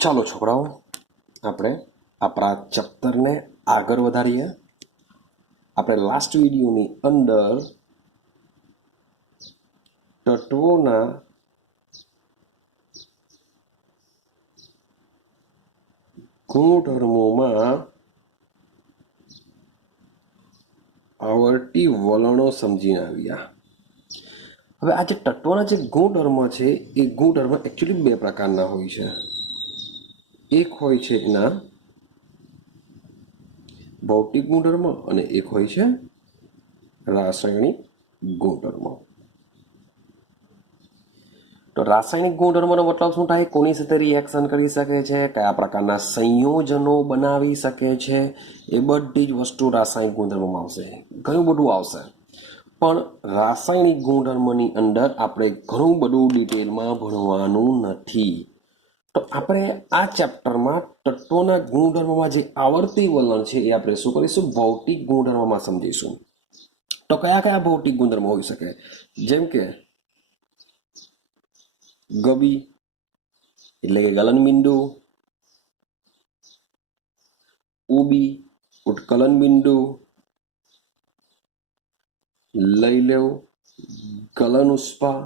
ચાલો છોકરાઓ, આપણે આપણા ચેપ્ટરને આગળ વધારીએ. આપણે લાસ્ટ વિડીયોની અંદર તત્વોના ગુણધર્મોમાં આવર્તી વલણો સમજીને આવ્યા. હવે આ જે તત્વોના જે ગુણધર્મ છે એ ગુણધર્મ એકચ્યુઅલી બે પ્રકારના હોય છે. એક હોય છે એના ભૌતિક ગુણધર્મ અને એક હોય છે રાસાયણિક ગુણધર્મ. તો રાસાયણિક ગુણધર્મનો મતલબ શું થાય? કોની સાથે રિએક્શન કરી શકે છે, કયા પ્રકારના સંયોજનો બનાવી શકે છે, એ બધી જ વસ્તુ રાસાયણિક ગુણધર્મમાં આવશે. ઘણું બધું આવશે, પણ રાસાયણિક ગુણધર્મની અંદર આપણે ઘણું બધું ડિટેલમાં ભણવાનું નથી. તો આપણે આ ચેપ્ટરમાં તત્વોના ગુણધર્મમાં જે આવર્તી વલણ છે એ આપણે શું કરીશું? ભૌતિક ગુણધર્મમાં સમજીશું. તો કયા કયા ભૌતિક ગુણધર્મો હોઈ શકે? જેમ કે ગબી એટલે કે ગલનબિંદુ, ઉબી ઉત્કલન બિંદુ, લઈ લેવું ગલન ઉષ્મા,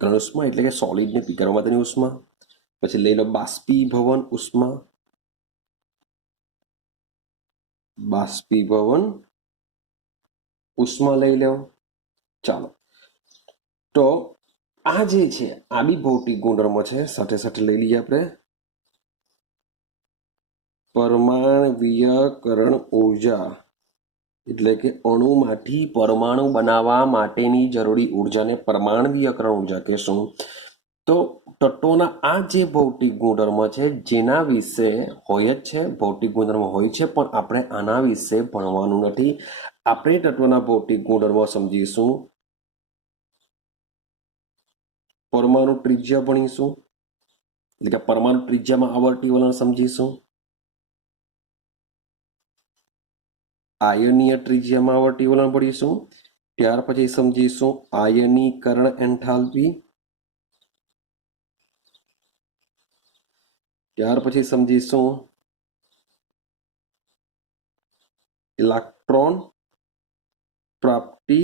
ગલન ઉષ્મા એટલે કે સોલિડને પીગળવા માટેની ઉષ્મા. પછી લઈ લો બાષ્પીભવન ઉષ્મા, બાષ્પીભવન ઉષ્મા લઈ લો. ચાલો, તો આ જે છે આ બી ભૌતિક ગુણધર્મ છે. સાથે સાથે લઈ લઈએ આપણે પરમાણ્વીયકરણ ઉર્જા, એટલે કે અણુમાંથી પરમાણુ બનાવવા માટેની જરૂરી ઉર્જાને પરમાણ્વીયકરણ ઉર્જા કહેશું. તો તત્વોના આ જે ભૌતિક ગુણધર્મ છે જેના વિશે હોય જ છે, ભૌતિક ગુણધર્મ હોય છે, પણ આપણે આના વિશે ભણવાનું નથી. આપણે તત્વોના ભૌતિક ગુણધર્મો સમજીશું, પરમાણુ ત્રિજ્યા ભણીશું, એટલે કે પરમાણુ ત્રિજ્યામાં આવર્તી વલણ સમજીશું, આયનીય ત્રિજ્યામાં આવર્તી વલણ ભણીશું. ત્યાર પછી સમજીશું આયનીકરણ એન્થાલ્પી. ત્યાર પછી સમજીશું ઇલેક્ટ્રોન પ્રાપ્તિ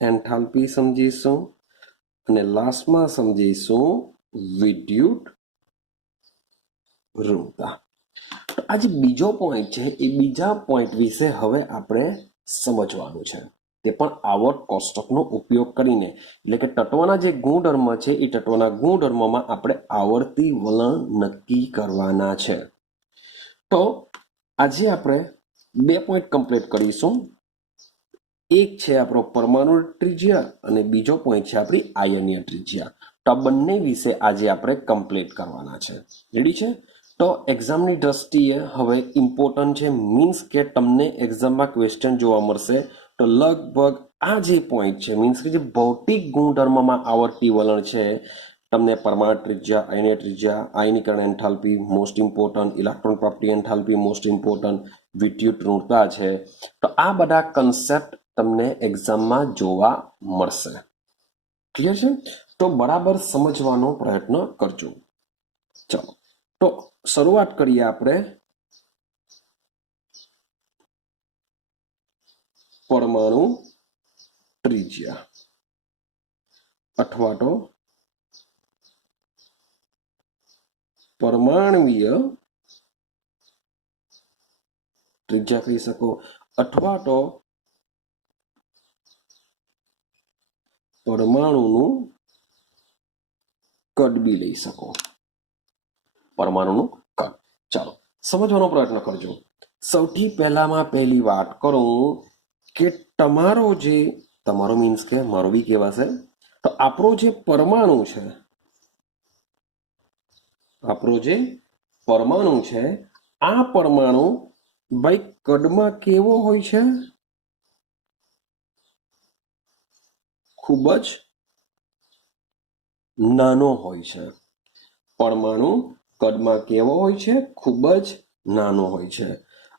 એન્થાલ્પી સમજીશું, અને લાસ્ટમાં સમજીશું વિદ્યુત ઋણતા. તો આ જે બીજો પોઈન્ટ છે એ બીજા પોઈન્ટ વિશે હવે આપણે સમજવાનું છે, તે પણ આવર્ત કોષ્ટકનો ઉપયોગ કરીને. એટલે કે તત્વના જે ગુણધર્મ છે એ તત્વના ગુણધર્મમાં આપણે આવર્તી વલણ નક્કી કરવાના છે. તો આજે આપણે બે પોઈન્ટ કમ્પ્લીટ કરીશું. એક છે આપણો પરમાણુ ત્રિજ્યા અને બીજો પોઈન્ટ છે આપણી આયનીય ત્રિજ્યા. તો આ બંને વિશે આજે આપણે કમ્પ્લીટ કરવાના છે. રેડી છે? તો એક્ઝામની દ્રષ્ટિએ હવે ઇમ્પોર્ટન્ટ છે, મીન્સ કે તમને એક્ઝામમાં ક્વેશ્ચન જોવા મળશે તો લગભગ આ જે પોઈન્ટ છે, મીન્સ કે જે ભૌતિક ગુણધર્મમાં આવર્તી વલણ છે, તમને પરમાણુ ત્રિજ્યા, આયનીય ત્રિજ્યા, આયનીકરણ એન્થાલ્પી મોસ્ટ ઇમ્પોર્ટન્ટ, ઇલેક્ટ્રોન પ્રાપ્તિ એન્થાલ્પી મોસ્ટ ઇમ્પોર્ટન્ટ, વિદ્યુત ઋણતા છે. તો આ બધા કન્સેપ્ટ તમને એક્ઝામમાં જોવા મળશે. ક્લિયર છે? તો બરાબર સમજવાનો પ્રયત્ન કરજો. ચાલો, તો શરૂઆત કરીએ આપણે પરમાણુ ત્રિજ્યા અથવા તો પરમાણ્વીય ત્રિજ્યા કહી શકો, અથવા તો પરમાણુનું કદ બી લઈ શકો. પરમાણુનું કદ. ચાલો સમજવાનો પ્રયત્ન કરજો. સૌથી પહેલી વાત કરું કે તમારો મીન્સ કે મારો બી કહેવાશે. તો આપણો જે પરમાણુ છે આ પરમાણુ ભાઈ કદમાં કેવો હોય છે? ખૂબ જ નાનો હોય છે. પરમાણુ કદમાં કેવો હોય છે? ખૂબ જ નાનો હોય છે.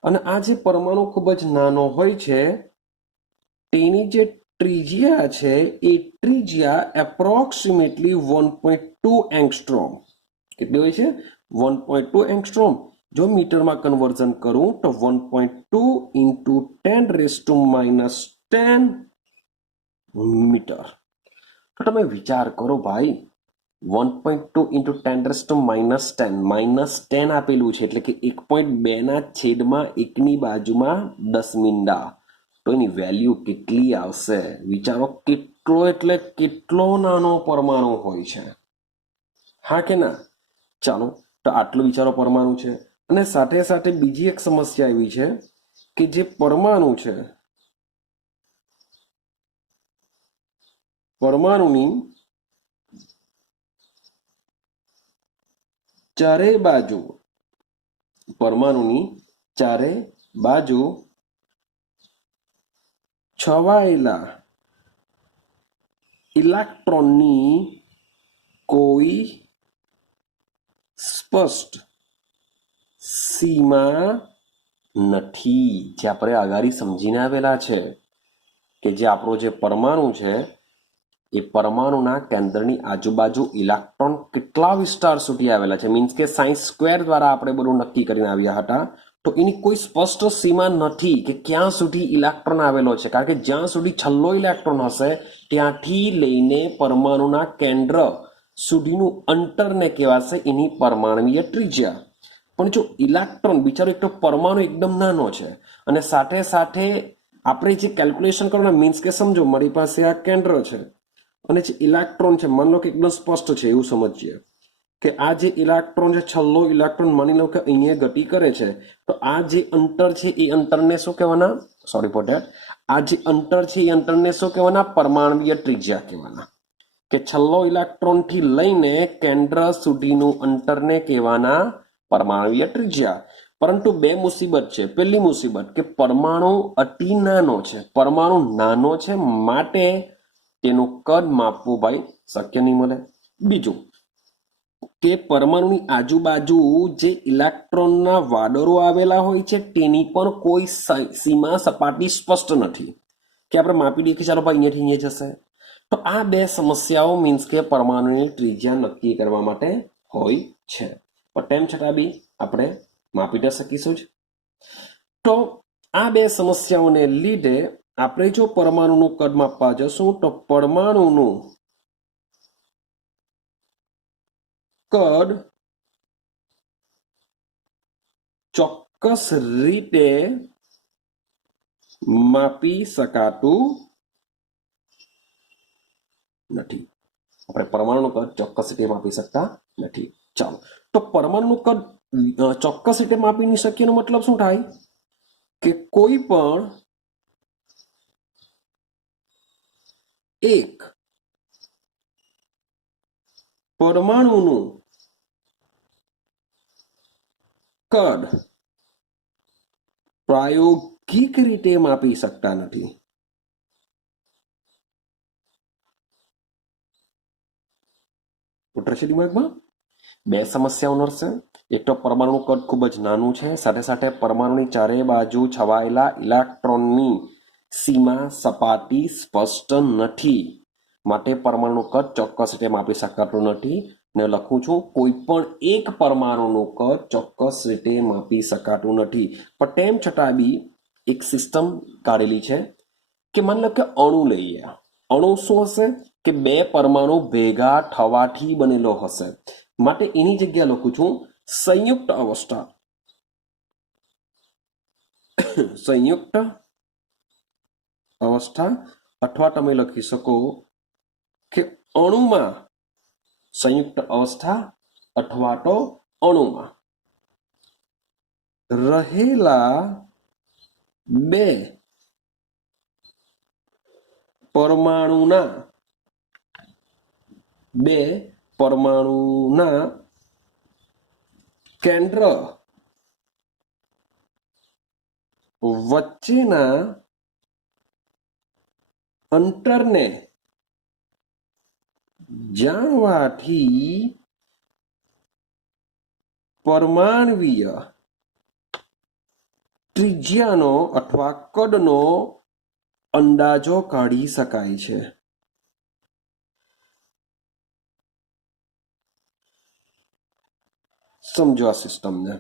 અને આ જે પરમાણુ ખૂબ જ નાનો હોય છે તેની જે ત્રિજ્યા છે એ ત્રિજ્યા એપ્રોક્સિમેટલી 1.2 એંગસ્ટ્રોમ કેટલી હોય છે? 1.2 એંગસ્ટ્રોમ. જો મીટરમાં કન્વર્ઝન કરું તો 1.2 ઇન્ટુ 10⁻⁻10 મીટર. તો તમે વિચાર કરો ભાઈ, 1.2 ઇન્ટુ 10⁻10 -10 આપેલું છે, એટલે કે 1.2/1ની બાજુમાં 10 મીંડા. તો એની વેલ્યુ કેટલી આવશે? વિચારો, કેટલો એટલે કેટલો નાનો પરમાણુ હોય છે, હા કે ના? ચાલો, તો આટલું વિચારો પરમાણુ છે. અને સાથે સાથે બીજી એક સમસ્યા એવી છે કે જે પરમાણુ છે, પરમાણુની ચારે બાજુ છવાયેલા ઇલેક્ટ્રોનની કોઈ સ્પષ્ટ સીમા નથી. જે આપણે આગાડી સમજીને આવેલા છે કે જે આપણો જે પરમાણુ છે એ પરમાણુના કેન્દ્રની આજુબાજુ ઇલેક્ટ્રોન કેટલા વિસ્તાર સુધી આવેલા છે, મીન્સ કે સાયન્સ સ્ક્વેર દ્વારા આપણે બધું નક્કી કરીને આવ્યા હતા. તો એની કોઈ સ્પષ્ટ સીમા નથી કે ક્યાં સુધી ઇલેક્ટ્રોન આવેલો છે, કારણ કે જ્યાં સુધી છેલ્લો ઇલેક્ટ્રોન હશે ત્યાંથી લઈને પરમાણુના કેન્દ્ર સુધીનું અંતરને કહેવાશે એની પરમાણુય ત્રિજ્યા. પણ જો ઇલેક્ટ્રોન, બિચારો એક તો પરમાણુ એકદમ નાનો છે, અને સાથે સાથે આપણે જે કેલ્ક્યુલેશન કરવાના, મીન્સ કે સમજો મારી પાસે આ કેન્દ્ર છે અને જે ઇલેક્ટ્રોન છે, માની લો કે એકદમ સ્પષ્ટ છે, એવું સમજીએ કે આ જે ઇલેક્ટ્રોન છે, છેલ્લો ઇલેક્ટ્રોન માની લો કે અહીંયા ગતિ કરે છે, તો આ જે અંતર છે એ અંતરને શું કહેવાના? Sorry for that. આ જે અંતર છે એ અંતરને શું કહેવાના? પરમાણુય ત્રિજ્યા કહેવાના. કે છેલ્લો ઇલેક્ટ્રોન થી લઈને કેન્દ્ર સુધીનું અંતરને કહેવાના પરમાણુય ત્રિજ્યા. પરંતુ બે મુસીબત છે. પહેલી મુસીબત કે પરમાણુ અતિ નાનો છે, પરમાણુ નાનો છે માટે તેનું કદ માપવું ભાઈ શક્ય નહીં મળે. બીજું કે પરમાણુની આજુબાજુ જે ઇલેક્ટ્રોનના વાદળો આવેલા હોય છે તેની પણ કોઈ સીમા સપાટી સ્પષ્ટ નથી કે આપણે માપી દઈએ કે ચાલો ભાઈ અહીંયાથી અહીંયા જશે. તો આ બે સમસ્યાઓ મીન્સ કે પરમાણુની ત્રિજ્યા નક્કી કરવા માટે હોય છે, પણ તેમ છતાં બી આપણે માપી તો શકીશું જ. તો આ બે સમસ્યાઓને લીધે આપણે જો પરમાણુનું કદ માપવા જશું તો પરમાણુનું કદ ચોક્કસ રીતે માપી શકાતું નથી. આપણે પરમાણુનું કદ ચોક્કસ રીતે માપી શકતા નથી. ચાલો, તો પરમાણુનું કદ ચોક્કસ રીતે માપી નહીં શકીએ એનો મતલબ શું થાય? કે કોઈ પણ એક પરમાણુનું કદ પ્રાયોગિક રીતે માપી શકતા નથી. ઉતરશે દિમાગમાં? બે સમસ્યાઓ નડશે. એક તો પરમાણુનું કદ ખૂબ જ નાનું છે, સાથે સાથે પરમાણુની ચારે બાજુ છવાયેલા ઇલેક્ટ્રોનની સીમા સપાટી સ્પષ્ટ નથી, માટે પરમાણુનું કદ ચોક્કસ રીતે માપી શકાતું નથી. ને લખું છું, કોઈ પણ એક પરમાણુનું કદ ચોક્કસ રીતે માપી શકાતું નથી. પણ તેમ છતાં બી એક સિસ્ટમ કાઢેલી છે કે માની લો કે અણુ લઈએ. અણુ શું હશે? કે બે પરમાણુ ભેગા થવાથી બનેલો હશે, માટે એની જગ્યા લખું છું સંયુક્ત અવસ્થા. સંયુક્ત અવસ્થા, અથવા તમે લખી શકો કે અણુમાં સંયુક્ત અવસ્થા અથવા તો અણુમાં રહેલા બે પરમાણુના કેન્દ્ર વચ્ચેના અંતરને જાણવાથી પરમાણુય ત્રિજ્યાનો અથવા કદનો અંદાજો કાઢી શકાય છે. સમજો આ સિસ્ટમને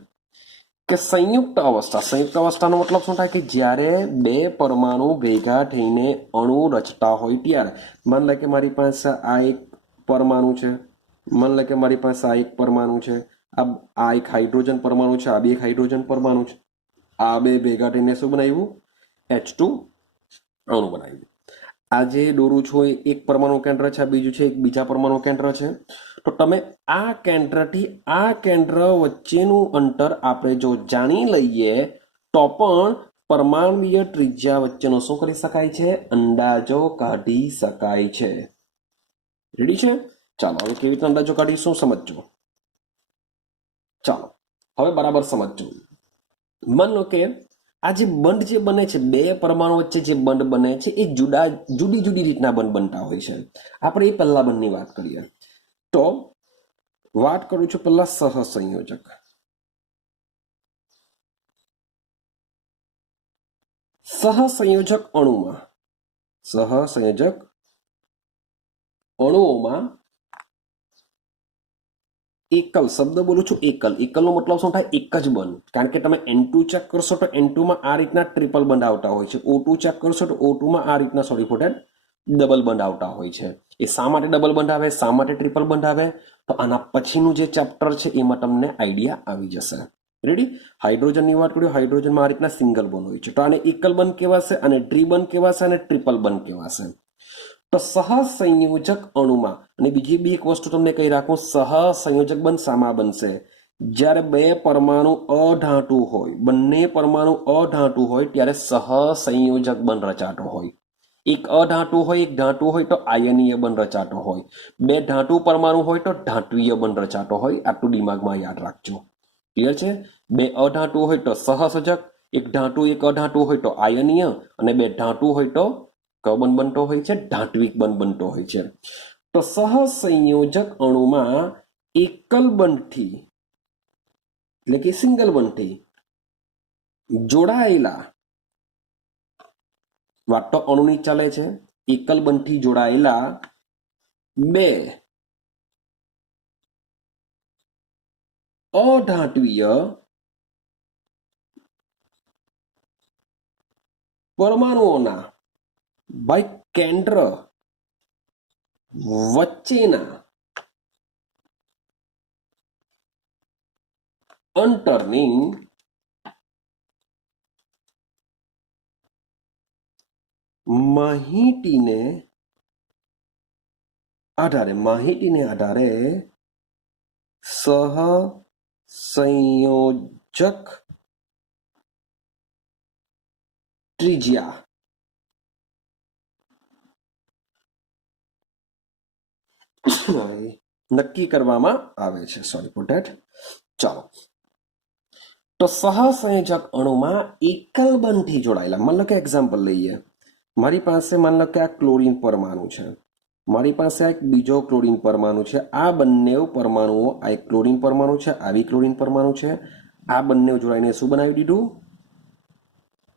કે સંયુક્ત અવસ્થાનો મતલબ શું થાય કે જ્યારે બે પરમાણુ ભેગા થઈને અણુ રચતા હોય ત્યારે માન લે કે મારી પાસે આ એક પરમાણુ છે, માન લે કે મારી પાસે આ એક પરમાણુ છે, આ એક હાઇડ્રોજન પરમાણુ છે, આ બે એક હાઇડ્રોજન પરમાણુ છે, આ બે ભેગા થઈને શું બનાવ્યું? H2 અણુ બનાવ્યું. આ જે દોરું છું એ એક પરમાણુ કેન્દ્ર છે, આ બીજું છે એક બીજા પરમાણુ કેન્દ્ર છે. તો તમે આ કેન્દ્રથી આ કેન્દ્ર વચ્ચેનું અંતર આપણે જો જાણી લઈએ તો પણ પરમાણ્વીય ત્રિજ્યા વચ્ચેનો શું કરી શકાય છે? અંદાજો કાઢી શકાય છે. રેડી છે? ચાલો હવે કેવી રીતે અંદાજો કાઢીશું સમજજો. ચાલો હવે બરાબર સમજજો. માન લો કે આ જે બંધ જે બને છે, બે પરમાણુ વચ્ચે જે બંધ બને છે એ જુદી જુદી રીતના બંધ બનતા હોય છે. આપણે એ પહેલા બંધની વાત કરીએ તો વાત કરું છું પહેલા સહસંયોજક. સહસંયોજક અણુઓમાં એકલ શબ્દ બોલું છું, એકલનો મતલબ શું થાય? એક જ બંધ. કારણ કે તમે N2 ચેક કરશો તો N2 માં આ રીતના ટ્રિપલ બંધ આવતા હોય છે, O2 ચેક કરશો તો O2 માં આ રીતના ડબલ બંધ આવતા હોય છે. એ શા માટે ડબલ બંધ આવે, શા માટે ટ્રિપલ બંધ આવે, તો આના પછીનું જે ચેપ્ટર છે એમાં તમને આઈડિયા આવી જશે. રેડી? હાઇડ્રોજનની વાત કરીએ, હાઇડ્રોજનમાં આ રીતના સિંગલ બંધ હોય છે, તો આને એકલ બંધ કહેવાશે, અને દ્વિબંધ કહેવાશે, અને ટ્રિપલ બંધ કહેવાશે. તો સહસંયોજક અણુમાં, અને બીજી બી એક વસ્તુ તમને કહી રાખું, સહસંયોજક બંધ શામાં બનશે? જ્યારે બે પરમાણુ અધાતુ હોય, બંને પરમાણુ અધાતુ હોય ત્યારે સહસંયોજક બંધ રચાતો હોય. એક અધાતુ હોય, એક ધાતુ હોય તો આયનીય બંધ રચાતો હોય. બે ધાતુ પરમાણુ હોય તો ધાત્વીય બંધ રચાતો હોય. આટલું દિમાગમાં યાદ રાખજો. ક્લિયર છે? બે અધાતુ હોય તો સહસંયોજક, એક ધાતુ એક અધાતુ હોય તો આયનીય, અને બે ધાતુ હોય તો કયો બંધ બનતો હોય છે? ધાત્વિક બંધ બનતો હોય છે. તો સહસંયોજક અણુમાં એકલ બંધથી એટલે કે સિંગલ બંધથી જોડાયેલા, વાત તો અણુની ચાલે છે, એકલ બંધથી જોડાયેલા બે અધાત્વીય પરમાણુઓના ભાઈ કેન્દ્ર વચ્ચેના અંતરની માહિતીને આધારે સહસંયોજક ત્રિજ્યા નક્કી કરવામાં આવે છે. Sorry for that. ચાલો, તો સહસંયોજક અણુમાં એકલ બંધથી જોડાયેલા, માન લો કે એક્ઝામ્પલ લઈએ, મારી પાસે માન લો કે આ ક્લોરીન પરમાણુ છે, મારી પાસે આ એક બીજો ક્લોરીન પરમાણુ છે. આ બંને પરમાણુઓ, આ એક ક્લોરીન પરમાણુ છે, આવી ક્લોરીન પરમાણુ છે, આ બંને જોડાઈને શું બનાવી દીધું?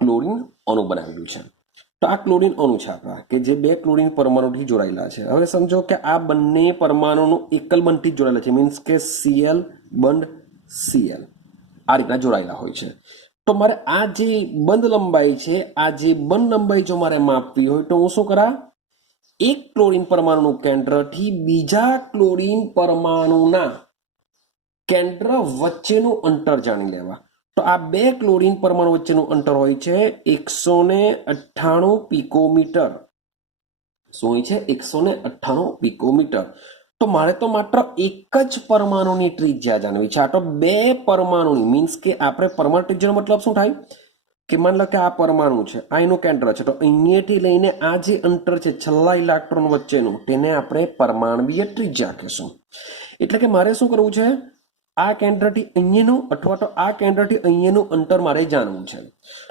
ક્લોરીન અણુ બનાવી દીધું છે. તો આ ક્લોરીન અણુ છે આપણા, કે જે બે ક્લોરીન પરમાણુથી જોડાયેલા છે. હવે સમજો કે આ બંને પરમાણુનું એકલ બંધથી જ જોડાયેલા છે, મીન્સ કે Cl બંધ Cl આ રીતના જોડાયેલા હોય છે. તો મારે આ જે બંધ લંબાઈ છે, આ જે બંધ લંબાઈ જો મારે માપવી હોય તો હું શું કરા? એક ક્લોરીન પરમાણુનું કેન્દ્રથી બીજા ક્લોરીન પરમાણુના કેન્દ્ર વચ્ચેનું અંતર જાણી લેવા. તો આ બે ક્લોરીન પરમાણુ વચ્ચેનું અંતર હોય છે 198 પિકોમીટર. શું હોય છે? 198 પિકોમીટર. તો મારે તો માત્ર એક જ પરમાણુની ત્રિજ્યા જાણવી છે. આ તો બે પરમાણુની, મીન્સ કે આપણે પરમાણુ ત્રિજ્યાનો મતલબ શું થાય? કે માન લો કે આ પરમાણુ છે, આ એનું કેન્દ્ર છે, તો અહીંયાથી લઈને આ જે અંતર છે છેલ્લા ઇલેક્ટ્રોન વચ્ચેનું, તેને આપણે પરમાણ્વીય ત્રિજ્યા કહેશું. એટલે કે મારે શું કરવું છે? આ કેન્દ્રથી અહીંયાનું અથવા તો આ કેન્દ્રથી અહીંયાનું અંતર મારે જાણવું છે.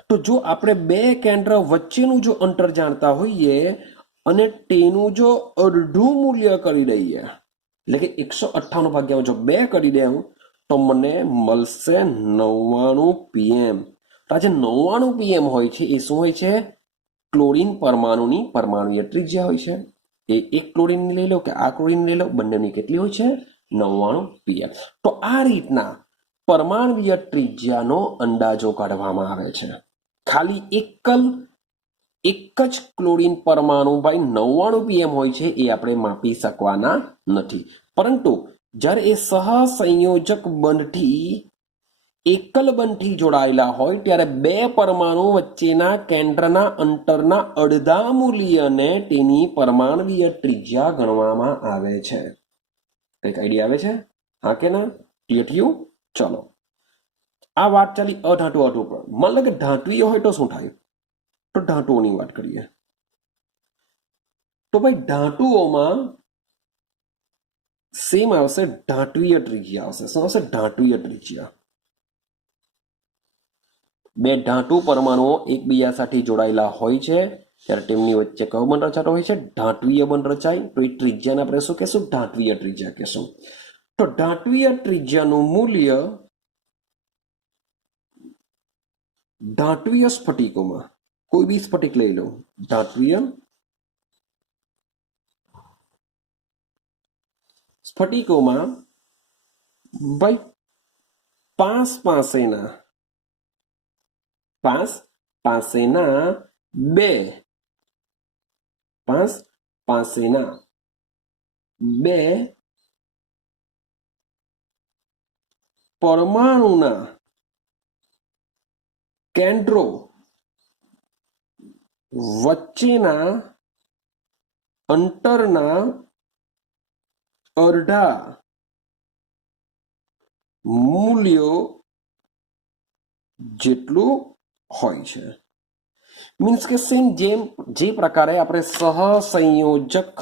તો જો આપણે બે કેન્દ્ર વચ્ચેનું જો અંતર જાણતા હોઈએ અને તેનું જો અડધું મૂલ્ય કરી દઈએ, એટલે કે 198 ભાગ્યા જો 2 કરી દઉં તો મને મળશે 99 pm. આ જે 99 pm હોય છે એ શું હોય છે? ક્લોરીન પરમાણુની પરમાણુય ત્રિજ્યા હોય છે. એ એક ક્લોરીન લઈ લો કે આ ક્લોરીન લઈ લો, બંનેની કેટલી હોય છે? 99 pm. તો આ રીતના પરમાણવીય ત્રિજ્યાનો અંદાજો કાઢવામાં આવે છે. ખાલી એક જ ક્લોરીન પરમાણુ ભાઈ 99 pm હોય છે એ આપણે માપી શકવાના નથી, પરંતુ જ્યારે એ સહસંયોજક બંધથી એકલ બંધથી જોડાયેલા હોય ત્યારે બે પરમાણુ વચ્ચેના કેન્દ્રના અંતરના અડધા મૂલ્યને તેની પરમાણવીય ત્રિજ્યા ગણવામાં આવે છે. કંઈક આઈડિયા આવે છે? હા કે ના? ટીએટીયુ? ચલો, આ વાત ચાલી અધાતુ પર. માન લો કે ધાત્વીય હોય તો શું થાય? તો ધાતુઓની વાત કરીએ. તો ભાઈ ધાતુઓમાં સેમ આવશે, ધાત્વીય ત્રિજ્યા આવશે. શું આવશે? ધાત્વીય ત્રિજ્યા. બે ધાતુ પરમાણુઓ એકબીજા સાથે જોડાયેલા હોય છે ત્યારે તેમની વચ્ચે કયો બંધ રચાતો હોય છે? ધાત્વીય બંધ રચાય. તો એ ત્રિજ્યાને આપણે શું કહેશું? ધાત્વીય ત્રિજ્યા કહેશું. તો ધાત્વીય ત્રિજ્યાનું મૂલ્ય ધાત્વીય સ્ફટિકોમાં, કોઈ બી સ્ફટિક લઈ લો, ધાત્વીય સ્ફટિકોમાં ભાઈ પાસ પાસેના બે પરમાણુના કેન્દ્રો વચ્ચેના અંતરના અડધા મૂલ્યો જેટલું હોય છે. મીન્સ કે સેમ જે પ્રકારે આપણે સહસંયોજક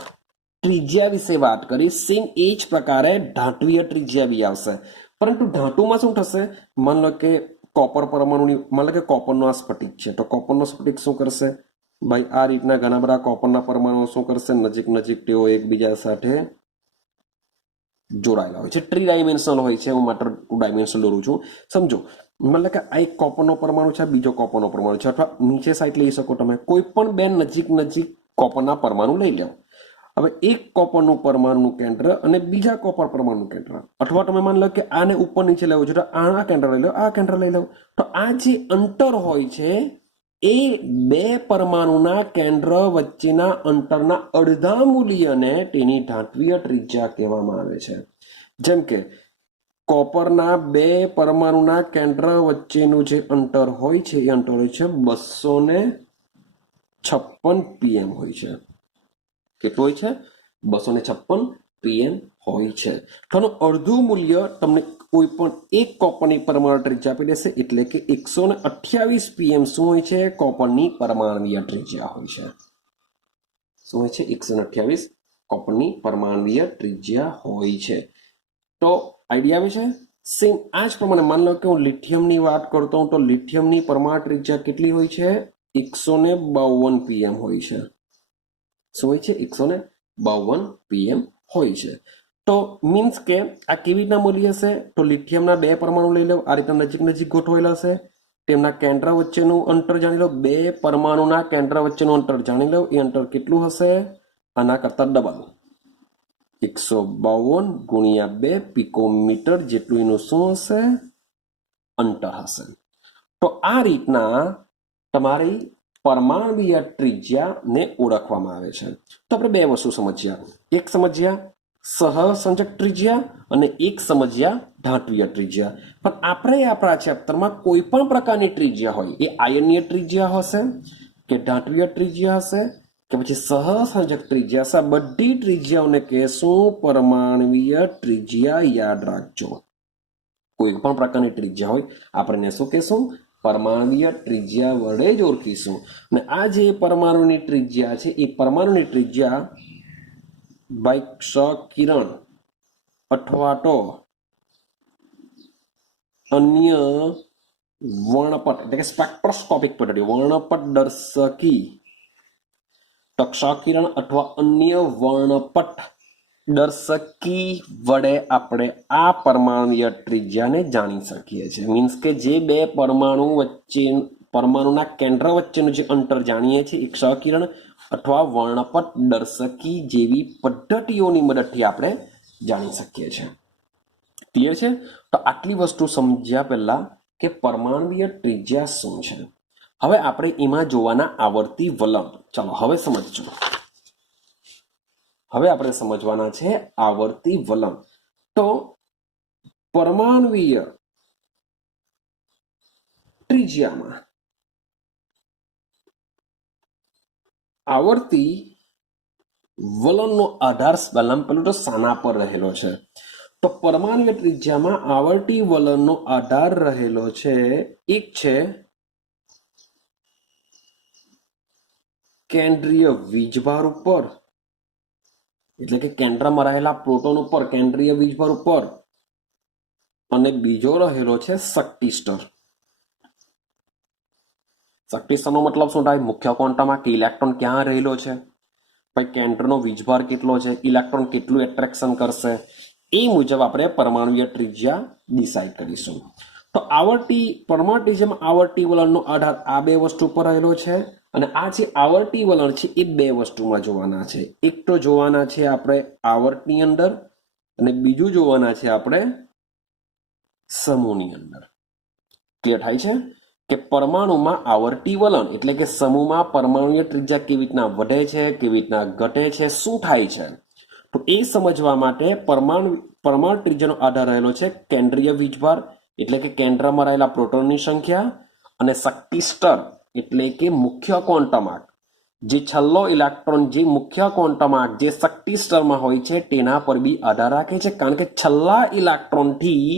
ત્રિજ્યા વિશે વાત કરી, સેમ એ જ પ્રકારે ધાત્વીય ત્રિજ્યા બી આવશે. પરંતુ ધાતુમાં શું થશે? માન લો કે કોપર પરમાણુની, માન લો કે કોપરનો આ સ્ફટિક છે, તો કોપરનો સ્ફટિક શું કરશે ભાઈ? આ રીતના ઘણા બધા કોપરના પરમાણુઓ શું કરશે? નજીક તેઓ એકબીજા સાથે જોડાયેલા હોય છે. 3 ડાયમેન્શનલ હોય છે. હું માત્ર 2 ડાયમેન્શનલ દોરું છું, સમજો. મતલબ કે આ એક કોપરનો પરમાણુ છે, બીજો કોપરનો પરમાણુ છે, અથવા નીચે સાઈડ લઈ શકો તમે. કોઈ પણ બે નજીક કોપરના પરમાણુ લઈ લો. હવે એક કોપરનું પરમાણુનું કેન્દ્ર અને બીજા કોપર પરમાણુનું કેન્દ્ર, અથવા તમે માની લો કે આને ઉપર નીચે લેવું છે તો આ કેન્દ્ર લઈ લો, આ કેન્દ્ર લઈ લો. તો આ જે અંતર હોય છે એ બે પરમાણુના કેન્દ્ર વચ્ચેના અંતરના અડધા મૂલ્યને તેની ધાત્વીય ત્રિજ્યા કહેવામાં આવે છે. જેમ કે કોપરના બે પરમાણુના કેન્દ્ર વચ્ચેનું જે અંતર હોય છે એ અંતર હોય છે 256 pm હોય છે. કેટલું હોય છે? 256 pm હોય છે. તો અડધું મૂલ્ય તમને કોઈ પણ એક કોપરની પરમાણુ ત્રિજ્યા આપી દેશે, એટલે કે 128 pm શું હોય છે? કોપરની પરમાણવીય ત્રિજ્યા હોય છે. શું હોય છે? 128 કોપરની પરમાણવીય ત્રિજ્યા હોય છે. તો આઈડિયા આવે છે? સેમ આ જ પ્રમાણે માન લો કે હું લિથિયમની વાત કરતો હું, તો લિથિયમની પરમાણુ ત્રિજ્યા કેટલી હોય છે? 152 pm હોય છે. શું હોય છે? 152 pm હોય છે. તો મીન્સ કે આ કેવી રીતના મળી હશે? તો લિથિયમના બે પરમાણુ લઈ લો, આ રીતના નજીક ગોઠવાયેલા હશે. તેમના કેન્દ્ર વચ્ચેનું અંતર જાણી લો, બે પરમાણુના કેન્દ્ર વચ્ચેનું અંતર જાણી લો. એ અંતર કેટલું હશે? આના કરતા ડબલ, 152 ગુણ્યા 2 પિકોમીટર જેટલું એનું શું હશે? અંતર હશે. તો આ રીતના તમારી પરમાણવીય ત્રિજ્યાને ઓળખવામાં આવે છે. તો આપણે બે વસ્તુ સમજ્યા. એક સમજ્યા સહસંયોજક ત્રિજ્યા અને એક સમજ્યા ધાત્વીય ત્રિજ્યા. પણ આપણે આપણા ચેપ્ટરમાં કોઈ પણ પ્રકારની ત્રિજ્યા હોય, એ આયનીય ત્રિજ્યા હશે કે ધાત્વીય ત્રિજ્યા હશે કે પછી સહસંયોજક ત્રિજ્યા હશે, બધી ત્રિજ્યાઓને કહેશું પરમાણવીય ત્રિજ્યા. યાદ રાખજો, કોઈ પણ પ્રકારની ત્રિજ્યા હોય આપણે શું કહેશું? પરમાણવીય ત્રિજ્યા વડે જ ઓળખીશું. અને આ જે પરમાણુની ત્રિજ્યા છે એ પરમાણુની ત્રિજ્યા બાય ક્ષ-કિરણ અથવા તો અન્ય વર્ણપટ એટલે કે સ્પેક્ટ્રોસ્કોપિક પદ્ધતિ, વર્ણપટ દર્શકી, તો ક્ષ-કિરણ અથવા અન્ય વર્ણપટ દર્શકી વડે આપણે આ પરમાણવીય ત્રિજ્યાને જાણી શકીએ છીએ. મીન્સ કે જે બે પરમાણુના કેન્દ્ર વચ્ચેનું જે અંતર જાણીએ છીએ એ ક્ષ-કિરણ અથવા વર્ણપટ દર્શકી જેવી પદ્ધતિઓની મદદથી આપણે જાણી શકીએ છીએ. ક્લિયર છે? તો આટલી વસ્તુ સમજ્યા પહેલા કે પરમાણ્વીય ત્રિજ્યા શું છે. હવે આપણે એમાં જોવાના આવર્તી વલણ. ચાલો હવે સમજજો. હવે આપણે સમજવાના છે આવર્તી વલણ. તો પરમાણ્વીય ત્રિજ્યામાં આવર્તી વલણનો આધાર પેલું તો શાના પર રહેલો છે. તો પરમાણ્વીય ત્રિજ્યામાં આવર્તી વલણનો આધાર રહેલો છે. એક છે કેન્દ્રીય વીજભાર ઉપર, એટલે કે કેન્દ્રમાં રહેલા પ્રોટોન ઉપર, કેન્દ્રીય વીજભાર ઉપર, અને બીજો રહેલો છે શક્તિ સ્તર. શક્તિ સ્તરનો મતલબ શું થાય? મુખ્ય ક્વોન્ટમમાં કે ઇલેક્ટ્રોન ક્યાં રહેલો છે, પછી કેન્દ્રનો વીજભાર કેટલો છે, ઇલેક્ટ્રોન કેટલું એટ્રેક્શન કરશે, એ મુજબ આપણે પરમાણ્વીય ત્રિજ્યા ડિસાઇડ કરીશું. તો પરમાણુ ત્રિજ્યામાં આવર્તી વલણનો આધાર આ બે વસ્તુ પર રહેલો છે. અને આ જે આવર્તી વલણ છે એ બે વસ્તુમાં જોવાના છે. એક તો જોવાના છે આપણે આવર્તની અંદર, અને બીજું જોવાના છે આપણે સમૂહની અંદર. ક્લિયર થાય છે કે પરમાણુમાં આવર્તી વલણ એટલે કે સમૂહમાં પરમાણુની ત્રિજ્યા કેવી રીતના વધે છે, કેવી રીતના ઘટે છે, શું થાય છે. તો એ સમજવા માટે પરમાણુ ત્રિજ્યાનો આધાર રહેલો છે કેન્દ્રીય વીજભાર એટલે કે કેન્દ્રમાં રહેલા પ્રોટોનની સંખ્યા, અને શક્તિ સ્તર એટલે કે મુખ્ય ક્વોન્ટમાર્ક, જે છેલ્લો ઇલેક્ટ્રોન જે મુખ્ય ક્વોન્ટમાર્ક જે શક્તિ સ્તરમાં હોય છે તેના પર બી આધાર રાખે છે. કારણ કે છેલ્લા ઇલેક્ટ્રોનથી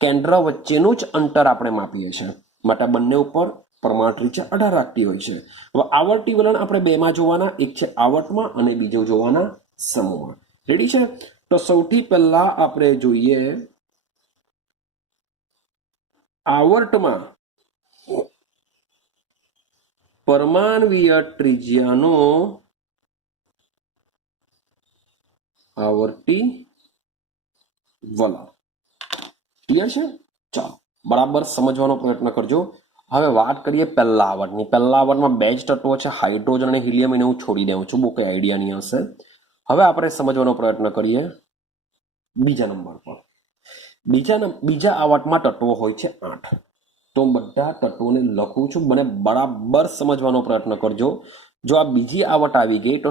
કેન્દ્ર વચ્ચેનું જ અંતર આપણે માપીએ છીએ, માટે બંને ઉપર પરમાણુ ત્રિજ્યા આધાર રાખતી હોય છે. હવે આવર્તી વલણ આપણે બેમાં જોવાના, એક છે આવર્તમાં અને બીજો જોવાના સમૂહમાં. રેડી છે? તો સૌથી પહેલા આપણે જોઈએ આવર્તમાં પરમાણ્વીય ત્રિજ્યાનો આવર્તી વલણ. ક્લિયર છે? ચાલો બરાબર સમજવાનો પ્રયત્ન કરજો. હવે વાત કરીએ પહેલા આવર્તની. પહેલા આવર્તમાં બે જ તત્વો છે, હાઇડ્રોજન અને હિલિયમ. એને હું છોડી દઉં છું, બહુ કઈ આઈડિયા નહીં હશે. હવે આપણે સમજવાનો પ્રયત્ન કરીએ બીજા નંબર પર. બીજા આવર્તમાં તત્વો હોય છે 8. તો બધા તત્વોને લખું છું, મને બરાબર સમજવાનો પ્રયત્ન કરજો. જો આ બીજી આવર્ત આવી ગઈ તો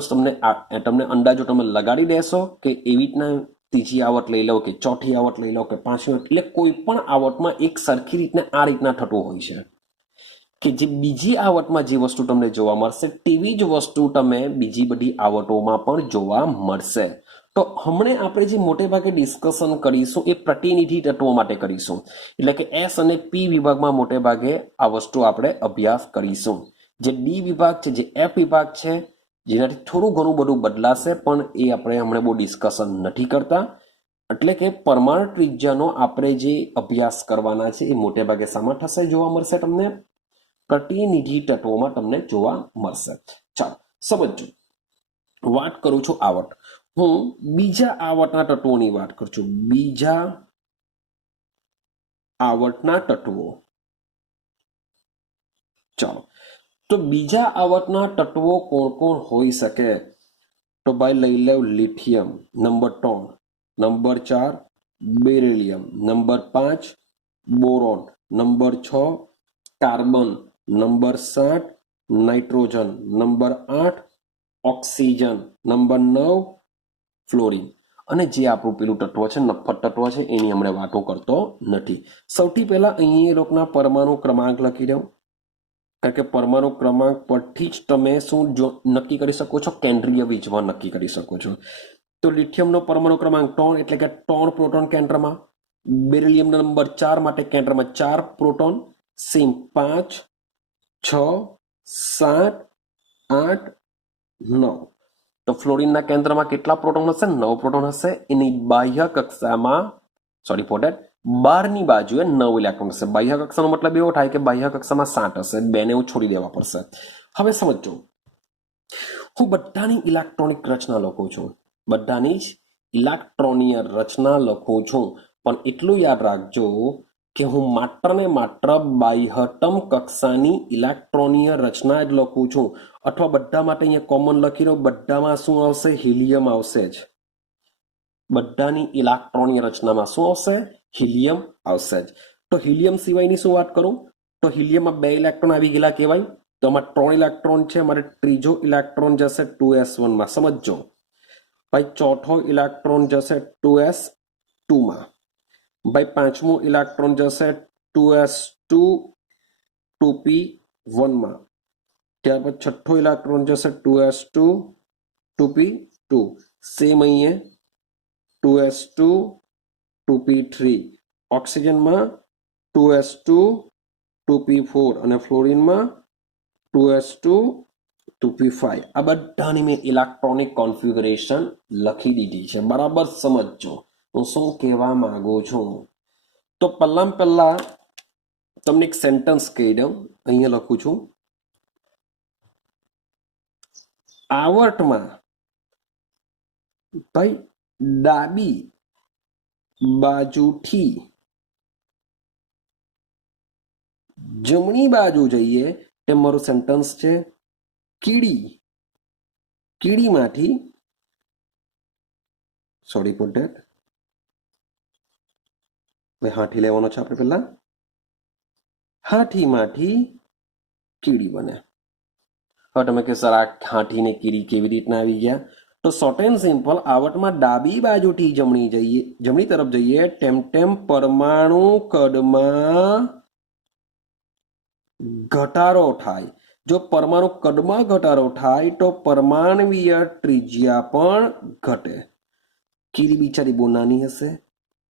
તમને અંદાજો તમે લગાડી દેશો કે એવી રીતના ત્રીજી આવર્ત લઈ લો કે ચોથી આવર્ત લઈ લો કે પાંચમી આવર્ત, એટલે કોઈ પણ આવર્તમાં એક સરખી રીતના આ રીતના થતું હોય છે કે જે બીજી આવર્તમાં જે વસ્તુ તમને જોવા મળશે તેવી જ વસ્તુ તમે બીજી બધી આવર્તોમાં પણ જોવા મળશે. તો હમણાં આપણે જે મોટે ભાગે ડિસ્કશન કરીશું એ પ્રતિનિધિ તત્વો માટે કરીશું, એટલે કે એસ અને પી વિભાગમાં મોટે ભાગે આ વસ્તુ આપણે અભ્યાસ કરીશું. જે ડી વિભાગ છે, જે એફ વિભાગ છે, જેનાથી થોડું ઘણું બધું બદલાશે, પણ એ આપણે હમણાં બહુ ડિસ્કશન નથી કરતા. એટલે કે પરમાણુ ત્રિજ્યાનો આપણે જે અભ્યાસ કરવાના છે એ મોટે ભાગે શામાં થશે જોવા મળશે? તમને પ્રતિનિધિ તત્વોમાં તમને જોવા મળશે. ચાલો સમજો. વાત કરું છું આવર્ત. હું બીજા આવર્તના તત્વોની વાત કરું છું. બીજા આવર્તના તત્વો. ચાલો, તો બીજા આવર્તના તત્વો કોણ કોણ હોઈ શકે? તો ભાઈ લઈ લો lithium number 3, number 4 beryllium, number 5 boron, number 6 carbon, number 7 nitrogen, number 8 oxygen, number 9 fluorine. અને જે આપણું પેલું તત્વ છે નફ્ફત તત્વ છે એની હમણાં વાતો કરતો નથી. સૌથી પહેલા અહીંયા એ લોકોના પરમાણુ ક્રમાંક લખી દઉં, કારણ કે પરમાણુ ક્રમાંક પરથી જ તમે શું નક્કી કરી શકો છો? કેન્દ્રીય વીજભાર નક્કી કરી શકો છો. તો લિથિયમનો પરમાણુ ક્રમાંક 3 એટલે કે 3 પ્રોટોન કેન્દ્રમાં. બેરિલિયમનો નંબર 4 માટે કેન્દ્રમાં 4 પ્રોટોન. સેમ 5 6 7 8 9. તો ફ્લોરિનના કેન્દ્રમાં કેટલા પ્રોટોન હશે? 9 પ્રોટોન હશે. એની બાહ્ય કક્ષામાં બહારની બાજુએ 9 ઇલેક્ટ્રોન હશે. બાહ્ય કક્ષાનો મતલબ એવો થાય કે બાહ્ય કક્ષામાં 7 હશે. બેને હું છોડી દેવા પડશે. હવે સમજો, હું બધાની ઇલેક્ટ્રોનિક રચના લખું છું, બધાની જ ઇલેક્ટ્રોનીય રચના લખું છું, પણ એટલું યાદ રાખજો કે હું માત્ર ને માત્ર બાહ્યતમ કક્ષાની ઇલેક્ટ્રોનીય રચના જ લખું છું. અથવા બધા માટે અહીંયા કોમન લખી દઉં, બધામાં શું આવશે? હિલિયમ આવશે જ. બધાની ઇલેક્ટ્રોનીય રચનામાં શું આવશે? હિલિયમ આવશે જ. તો હિલિયમ સિવાયની શું વાત કરું, તો હિલિયમમાં 2 ઇલેક્ટ્રોન આવી ગયેલા કહેવાય. તો આમાં 3 ઇલેક્ટ્રોન છે, મારે ત્રીજો ઇલેક્ટ્રોન જશે 2s1 માં. સમજો ભાઈ, ચોથો ઇલેક્ટ્રોન જશે 2s2 માં. ભાઈ પાંચમો ઇલેક્ટ્રોન જશે 2s2 2p1 માં. ત્યાર પછી છઠ્ઠો ઇલેક્ટ્રોન જશે 2s2 2p2. સેમ અહીંયા 2s2 2p3. ઓક્સિજનમાં 2s2 2p4 અને ફ્લોરિનમાં 2s2 2p5. આ બધાની મેં ઇલેક્ટ્રોનિક કોન્ફિગરેશન લખી દીધી છે. બરાબર સમજજો હું શું કહેવા માંગુ છું. તો પહેલા તમને એક સેન્ટેન્સ કહી દઉં. અહીંયા લખું છું, આવર્તમાં ભાઈ ડાબી બાજુથી જમણી બાજુ જઈએ તે મારું સેન્ટેન્સ છે. કીડીમાંથી સોરી ફોર ધેટ, હાથી લેવાનો છે આપણે. પહેલા હાથીમાંથી કીડી બને. હવે તમે કે સર આ હાથી ને કીડી કેવી રીતના આવી ગયા, તો શોર્ટ એન્ડ સિમ્પલ, આવર્તમાં ડાબી બાજુથી જમણી તરફ જઈએ તેમ તેમ પરમાણુ કદમાં ઘટાડો થાય. જો પરમાણુ કદમાં ઘટાડો થાય તો પરમાણવીય ત્રિજ્યા પણ ઘટે. કીડી બિચારી બહુ નાની હશે,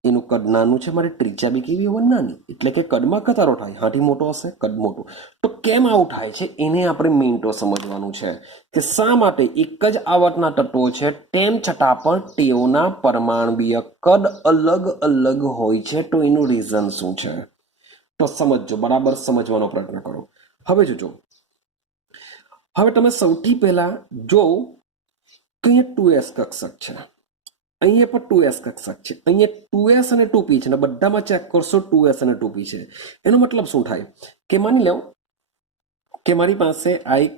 એનું કદ નાનું છે, મારે ત્રિજ્યા બી કેવી હોય નાની, એટલે કે કદમાં ઘટાડો થાય. હાથી મોટો હશે, કદ મોટું. તો કેમ આવું થાય છે એને આપણે મેઇન તો સમજવાનું છે કે શા માટે એક જ આવર્તના તત્વો છે તેમ છતાં પણ તેઓના પરમાણવીય કદ અલગ અલગ હોય છે. તો એનું રીઝન શું છે તો સમજજો, બરાબર સમજવાનો પ્રયત્ન કરો. હવે જોજો, હવે તમે સૌથી પહેલા જો કે અહીંયા 2s કક્ષક છે, અહીંયા પણ 2s કક્ષક છે, અહીંયા 2s અને 2p છે, ને બધામાં ચેક કરશો 2s અને 2p છે. એનો મતલબ શું થાય કે માની લો કે મારી પાસે આ એક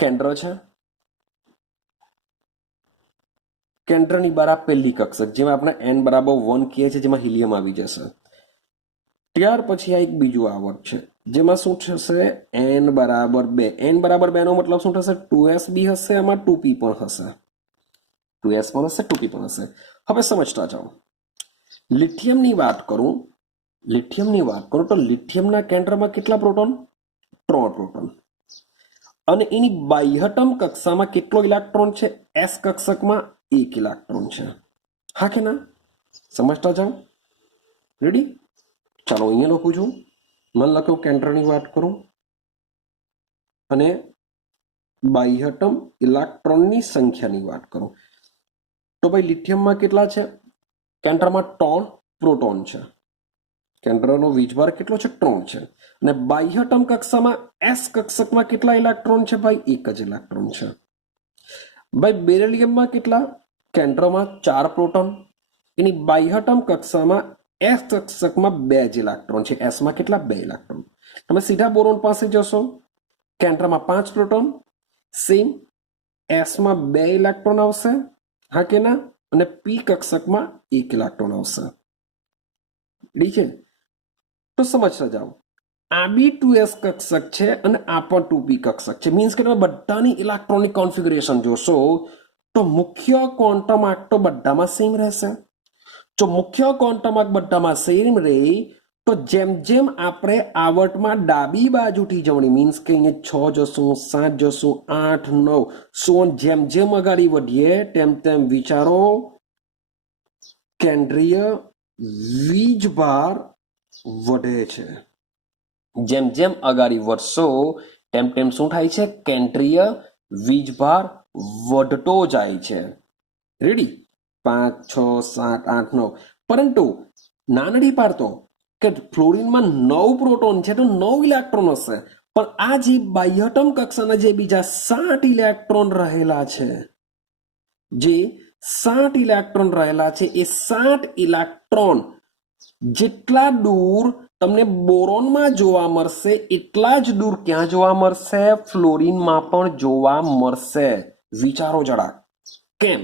કેન્દ્ર છે, કેન્દ્રની બરાબર પહેલી કક્ષક જેમાં આપણે n બરાબર 1 કહીએ છીએ, જેમાં હિલિયમ આવી જશે. ત્યાર પછી આ એક બીજું આવર્ત છે જેમાં શું થશે, n બરાબર 2. n બરાબર 2 નો મતલબ શું થશે, 2s બી હશે, આમાં 2p પણ હશે, 2s પણ હશે, 2p પણ હશે. હવે સમજતા જાઓ. લિથિયમની વાત કરું તો લિથિયમના કેન્દ્રમાં કેટલા પ્રોટોન, 3 પ્રોટોન. અને એની બાહ્યતમ કક્ષામાં કેટલો ઇલેક્ટ્રોન છે, s કક્ષકમાં 1 ઇલેક્ટ્રોન છે. હા કે ના, સમજતા જાઓ. રેડી, ચાલો અહીંયા લખું છું. મને લખો કેન્દ્રની વાત કરું અને બાહ્યતમ ઇલેક્ટ્રોનની સંખ્યાની વાત કરું તો ભાઈ લિથિયમમાં કેટલા છે, કેન્દ્રમાં 3 પ્રોટોન છે. કેન્દ્રનો વીજભાર કેટલો છે, 3 છે. અને બાહ્યતમ કક્ષામાં s કક્ષકમાં કેટલા ઇલેક્ટ્રોન છે, ભાઈ 1 જ ઇલેક્ટ્રોન છે. ભાઈ બેરિલિયમમાં કેટલા, કેન્દ્રમાં 4 પ્રોટોન, એની બાહ્યતમ કક્ષામાં s કક્ષકમાં 2 જ ઇલેક્ટ્રોન છે. s માં કેટલા, 2 ઇલેક્ટ્રોન. તમે સીધા બોરોન પાસે જશો, કેન્દ્રમાં 5 પ્રોટોન, સેમ s માં 2 ઇલેક્ટ્રોન આવશે, હા કે ના, અને p કક્ષકમાં 1 ઇલેક્ટ્રોન આવશે. ઠીક છે, તો સમજતા જાઓ. આ બી 2s કક્ષક છે અને આ પણ 2p કક્ષક છે. મીન્સ કે તમે બધાની ઇલેક્ટ્રોનિક કોન્ફિગરેશન જોશો તો મુખ્ય ક્વોન્ટમ આંક તો બધામાં સેમ રહેશે. જો મુખ્ય ક્વોન્ટમ આંક બધામાં સેમ રહે તો જેમ જેમ આપણે આવર્તમાં ડાબી બાજુથી જમણી, મીન્સ કે અહીંયા 6 જશું, 7 જશું, 8 9 સોન, જેમ જેમ આગળ વધીએ તેમ તેમ વિચારો કેન્દ્રીય વીજભાર વધે છે. જેમ જેમ આગળ વધશો તેમ તેમ શું થાય છે, કેન્દ્રીય વીજભાર વધતો જાય છે. રેડી, 5 6 7 8 9. પરંતુ ના નથી પાડતો કે ફ્લોરિનમાં 9 પ્રોટોન છે તો 9 ઇલેક્ટ્રોન હશે, પણ આ જે બાહ્યતમ કક્ષાના જે બીજા 7 ઇલેક્ટ્રોન રહેલા છે, જે 7 ઇલેક્ટ્રોન રહેલા છે, એ 7 ઇલેક્ટ્રોન જેટલા દૂર તમને બોરોનમાં જોવા મળશે એટલા જ દૂર ક્યાં જોવા મળશે, ફ્લોરિનમાં પણ જોવા મળશે. વિચારો જરા કેમ,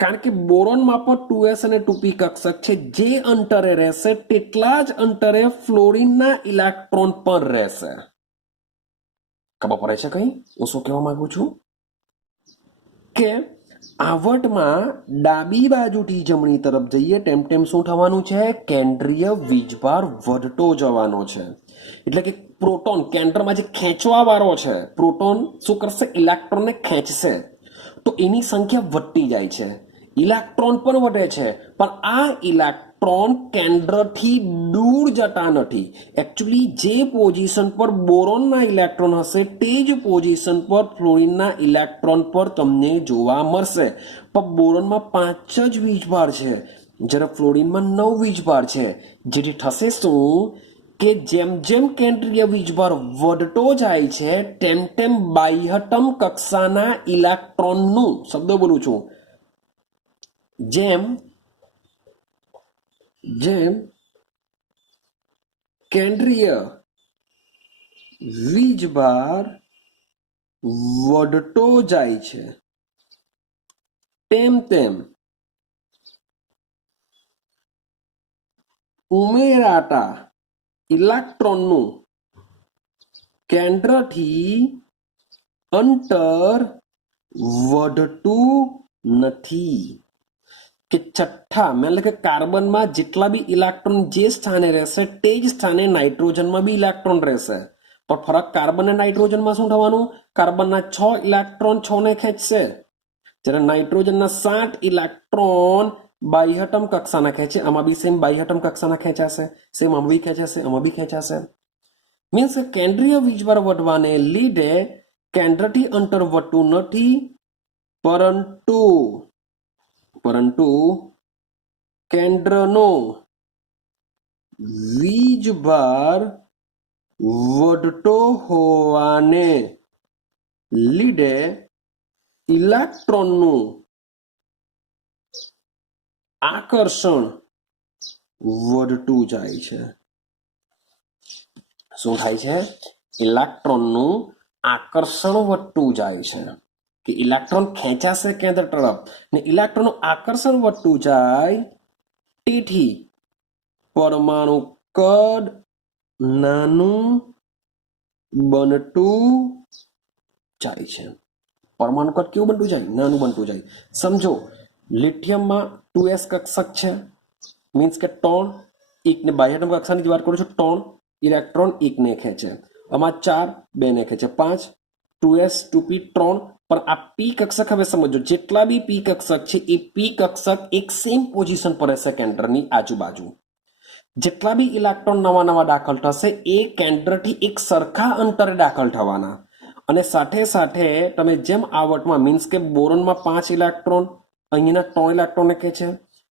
કારણ કે બોરોનમાં પણ 2s અને 2p કક્ષક છે, જે અંતરે રહેશે તેટલા જ અંતરે ફ્લોરિનના ઇલેક્ટ્રોન પર રહેશે. ખબર પડે છે કઈ હું શું કહેવા માંગુ છું? કે આવર્તમાં ડાબી બાજુથી જમણી તરફ જઈએ તેમ તેમ શું થવાનું છે? કેન્દ્રીય વીજભાર વધતો જવાનો છે. એટલે કે પ્રોટોન કેન્દ્રમાં જે ખેંચવા વાળો છે, પ્રોટોન શું કરશે? ઇલેક્ટ્રોનને ખેંચશે, તો એની સંખ્યા વધતી જાય છે. ઇલેક્ટ્રોન પણ વધે છે, પણ આ ઇલેક્ટ્રોન કેન્દ્રથી દૂર જતા નથી. એકચ્યુઅલી જે પોઝિશન પર બોરોનના ઇલેક્ટ્રોન હશે તે જ પોઝિશન પર ફ્લોરિનના ઇલેક્ટ્રોન પર તમને જોવા મળશે. પણ બોરોનમાં 5 જ વીજભાર છે, જ્યારે ફ્લોરિનમાં 9 વીજભાર છે. જેથી થશે શું કે જેમ જેમ કેન્દ્રીય વીજભાર વધતો જાય છે તેમ તેમ બાહ્યતમ કક્ષાના ઇલેક્ટ્રોનનું, શબ્દો બોલું છું, જેમ જેમ કેન્દ્રીય વીજભાર વધતો જાય છે તેમ તેમ ઉમેરાતા ઇલેક્ટ્રોનનું કેન્દ્રથી અંતર વધતું નથી. કે છઠ્ઠા એટલે કે કાર્બનમાં જેટલા બી ઇલેક્ટ્રોન જે સ્થાને રહેશે તે જ સ્થાને નાઇટ્રોજનમાં બી ઇલેક્ટ્રોન રહેશે. પણ ફરક કાર્બન અને નાઇટ્રોજનમાં શું થવાનું? કાર્બનના 6 ઇલેક્ટ્રોન 6 ને ખેંચશે, જ્યારે નાઇટ્રોજનના 7 ઇલેક્ટ્રોન બાહ્યતમ કક્ષાના ખેંચે. આમાં બી સેમ બાહ્યતમ કક્ષાના ખેંચાશે, સેમ આમાં બી ખેંચાશે, આમાં બી ખેંચાશે. મીન્સ કેન્દ્રીય વીજભાર વધવાને લીધે કેન્દ્રથી અંતર વધતું નથી, પરંતુ કેન્દ્રનો વીજભાર વધતો હોવાને લીધે ઇલેક્ટ્રોનનું આકર્ષણ વધતું જાય છે. શું થાય છે? ઇલેક્ટ્રોનનું આકર્ષણ વધતું જાય છે. કે ઇલેક્ટ્રોન ખેંચાશે કેન્દ્ર તરફ ને ઇલેક્ટ્રોનનું આકર્ષણ વધતું જાય, તેથી પરમાણુ કદ નાનું બનતું જાય છે. પરમાણુ કદ કેવું બનતું જાય? નાનું બનતું જાય. સમજો લિથિયમમાં 2s કક્ષક છે, મીન્સ કે 3 એકને બાહ્યતમ કક્ષાની વાત કરું છું, 3 ઇલેક્ટ્રોન એકને ખેંચે. આમાં 4 2 ને ખેંચે, 5 2s 2p 3. પણ આ પી કક્ષક હવે સમજો, જેટલા બી પી કક્ષક છે એ પી કક્ષક એક સેમ પોઝિશન પર રહેશે કેન્દ્રની આજુબાજુ. જેટલા બી ઇલેક્ટ્રોન નવા નવા દાખલ થશે એ કેન્દ્રથી એક સરખા અંતરે દાખલ થવાના. અને સાથે સાથે તમે જેમ આવર્તમાં મીન્સ કે બોરોનમાં 5 ઇલેક્ટ્રોન, અહીંના 3 ઇલેક્ટ્રોનને ખેંચે,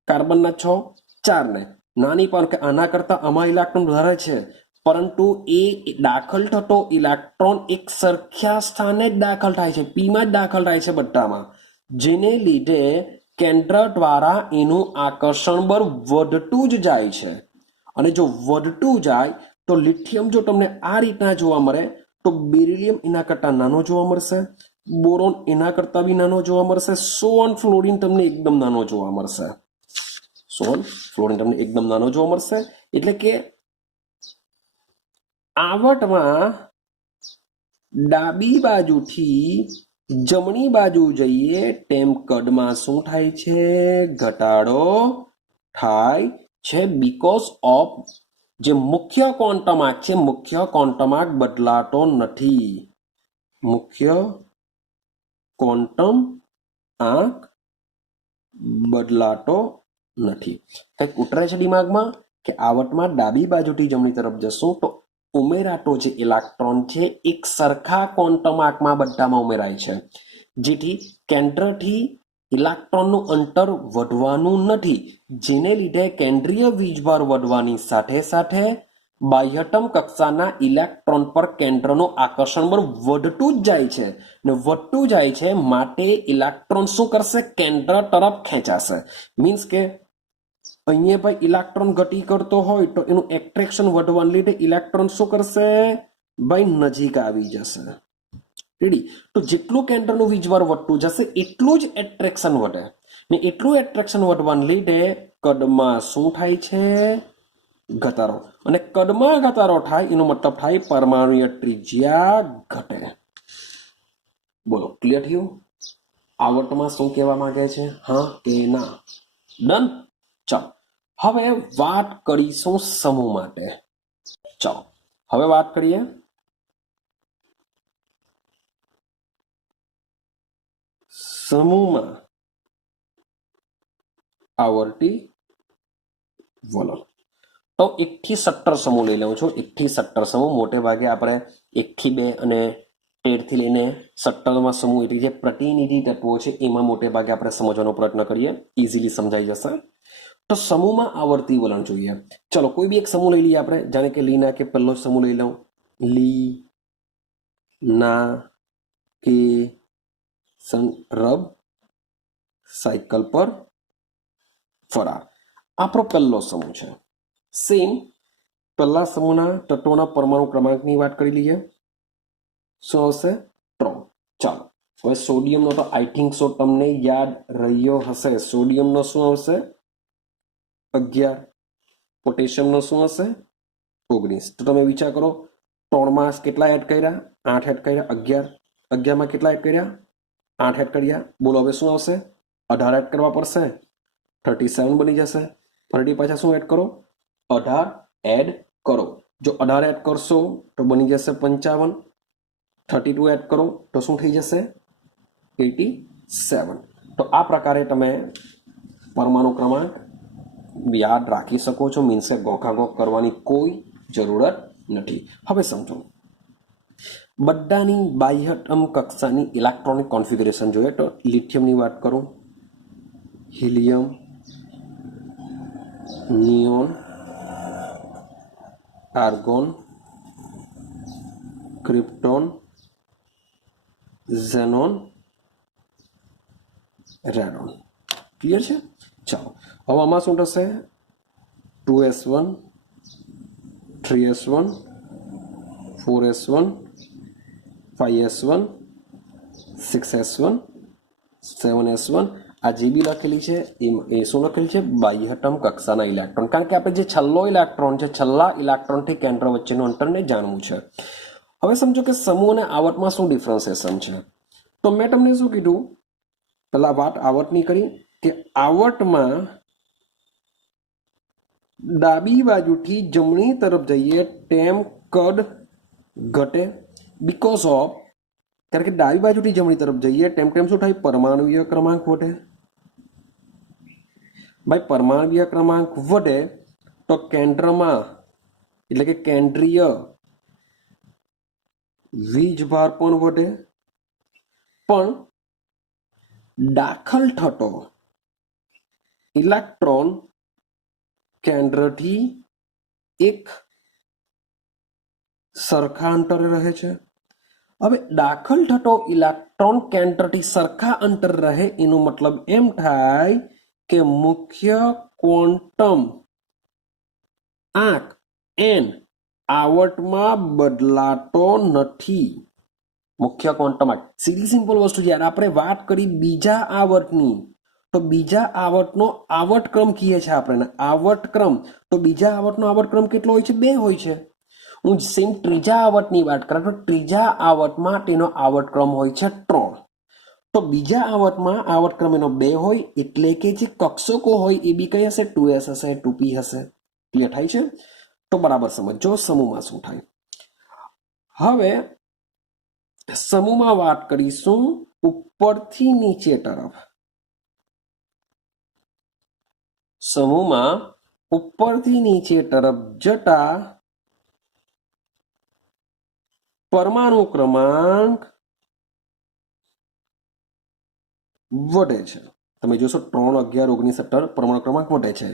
કાર્બનના 6 4 ને નાની પણ કે આના કરતા આમાં ઇલેક્ટ્રોન વધારે છે, પરંતુ એ દાખલ થતો ઇલેક્ટ્રોન એક સરખા સ્થાને જ દાખલ થાય છે, પીમાં જ દાખલ થાય છે બધામાં, જેને લીધે કેન્દ્ર દ્વારા એનું આકર્ષણ બળ વધતું જ જાય છે. અને જો વધતું જાય તો લિથિયમ જો તમને આ રીતના જોવા મળે તો બેરિલિયમ એના કરતા નાનો જોવા મળશે, બોરોન એના કરતા બી નાનો જોવા મળશે, સોન ફ્લોરિન તમને એકદમ નાનો જોવા મળશે. એટલે કે આવર્તમાં ડાબી બાજુથી જમણી બાજુ જઈએ તેમ કદમાં શું થાય છે? ઘટાડો થાય છે. બીકોઝ ઓફ જે મુખ્ય ક્વોન્ટમ આંક છે, મુખ્ય ક્વોન્ટમ આંક બદલાતો નથી. મુખ્ય ક્વોન્ટમ આંક બદલાતો નથી. કંઈક ઉતરે છે દિમાગમાં કે આવર્તમાં ડાબી બાજુથી જમણી તરફ જશું તો ઉમેરાતો જે ઇલેક્ટ્રોન છે એક સરખા ક્વોન્ટમ આંકમાં બધામાં ઉમેરાય છે, જેથી કેન્દ્રથી ઇલેક્ટ્રોનનું અંતર વધવાનું નથી, જેને લીધે કેન્દ્રીય વીજભાર વધવાની સાથે સાથે બાહ્યતમ કક્ષાના ઇલેક્ટ્રોન પર કેન્દ્રનું આકર્ષણ બળ વધતું જ જાય છે ને વધતું જાય છે, માટે ઇલેક્ટ્રોન શું કરશે? કેન્દ્ર તરફ ખેંચાશે. મીન્સ કે અહીંયા ભાઈ ઇલેક્ટ્રોન ગતિ કરતો હોય તો એનું એટ્રેક્શન વધવાને લીધે ઇલેક્ટ્રોન શું કરશે? ભાઈ નજીક આવી જશે. રેડી? તો જેટલું કેન્દ્રનું વીજભાર વધતું જશે એટલું જ એટ્રેક્શન વધે. ને એટલું એટ્રેક્શન વધવાને લીધે કદમાં શું થાય છે? ઘટાડો. અને કદમાં ઘટાડો થાય એનો મતલબ થાય પરમાણુય ત્રિજ્યા ઘટે. બોલો, ક્લિયર થયું? આવર્તમાં શું કહેવા માંગે છે? હા કે ના? ડન. ચાલો હવે વાત કરીશું સમૂહ માટે. ચાલો હવે વાત કરીએ સમૂહમાં આવર્તી વલણ. તો 1 થી 17 સમૂહ લઈ લઉં છું. 1 થી 17 સમૂહ. મોટે ભાગે આપણે 1 થી 2 અને 13 થી લઈને 17માં સમૂહ એટલે જે પ્રતિનિધિ તત્વો છે એમાં મોટે ભાગે આપણે સમજવાનો પ્રયત્ન કરીએ. ઇઝીલી સમજાઈ જશે. તો સમૂહમાં આવર્તી વલણ જોઈએ. ચલો કોઈ બી એક સમૂહ લઈ લઈએ આપણે. જાણે કે લીના કે પહેલો સમૂહ લઈ લઉં. લી, ના, કે, રબ, સાયકલ પર ફરાર. આપણો પહેલો સમૂહ છે. સેમ પહેલા સમૂહના તત્વોના પરમાણુ ક્રમાંકની વાત કરી લઈએ. શું આવશે? 3. ચાલો હવે સોડિયમનો તો આઈ થિંક સો તમને યાદ રહ્યો હશે. સોડિયમનો શું આવશે? 11. પોટેશિયમનો શું હશે? 19. તો તમે વિચાર કરો 3માં કેટલા એડ કર્યા? 8 એડ કર્યા. 11. 11માં કેટલા એડ કર્યા? 8 એડ કર્યા. બોલો હવે શું આવશે? 18 એડ કરવા પડશે. 37 બની જશે. ફરી પાછા શું એડ કરો? 18 એડ કરો. જો 18 એડ કરશો તો બની જશે 55. 32 એડ કરો તો શું થઈ જશે? 87. તો આ પ્રકારે તમે પરમાણુ ક્રમાંક યાદ રાખી શકો છો. મીન્સ કે ગોખાગોખ કરવાની કોઈ જરૂરત નથી. હવે સમજો બધાની બાહ્યતમ કક્ષાની ઇલેક્ટ્રોનિક કોન્ફિગરેશન જોઈએ તો લિથિયમની વાત કરું. Helium, neon, argon, krypton, xenon, radon. Clear છે? ચાલો હવે આમાં શું થશે? 2s1, 3s1, 4s1, 5s1, 6s1, 7s1. આ જે બી લખેલી છે એ શું લખેલી છે? બાહ્યતમ કક્ષાના ઇલેક્ટ્રોન. કારણ કે આપણે જે છેલ્લો ઇલેક્ટ્રોન છે, છેલ્લા ઇલેક્ટ્રોનથી કેન્દ્ર વચ્ચેનું અંતરને જાણવું છે. હવે સમજો કે સમૂહ અને આવર્તમાં શું ડિફરન્સિએશન છે. તો મેં તમને શું કીધું? પહેલા વાત આવર્તની કરી કે આવર્તમાં ડાબી બાજુથી જમણી તરફ જઈએ તેમ કદ ઘટે. બીકોઝ ઓફ, કારણ કે ડાબી બાજુથી જમણી તરફ જઈએ તેમ તેમ શું થાય? પરમાણુય ક્રમાંક વધે. ભાઈ પરમાણુય ક્રમાંક વધે તો કેન્દ્રમાં એટલે કે કેન્દ્રીય વીજભાર પણ વધે. પણ દાખલ થતો ઇલેક્ટ્રોન કેન્દ્રથી એક સરખા અંતરે રહે છે. હવે દાખલ થતો ઇલેક્ટ્રોન કેન્દ્રથી સરખા અંતર રહે એનો મતલબ એમ થાય કે મુખ્ય ક્વોન્ટમ આંક n આવર્તમાં બદલાતો નથી. મુખ્ય ક્વોન્ટમ આંક સીધી સિમ્પલ વસ્તુ. જ્યારે આપણે વાત કરી બીજા આવર્તની તો બીજા આવર્તનો આવર્તક્રમ કહીએ છીએ આપણે. આવર્તક્રમ તો બીજા આવર્તનો આવર્તક્રમ કેટલો હોય છે? 2 હોય છે. હું સેમ ત્રીજા આવર્તની વાત કરું તો ત્રીજા આવર્તમાં તેનો આવર્તક્રમ હોય છે 3. તો બીજા આવર્તમાં આવર્તક્રમ એનો 2 હોય એટલે કે જે કક્ષકો હોય એ બી કઈ હશે? 2s હશે, 2p હશે. ક્લિયર થાય છે? તો બરાબર સમજો સમૂહમાં શું થાય. હવે સમૂહમાં વાત કરીશું ઉપરથી નીચે તરફ. સમૂહમાં ઉપરથી નીચે તરફ જતા પરમાણુ ક્રમાંક વધે છે. તમે જોશો 3, 11, 19, 17 પરમાણુ ક્રમાંક વધે છે.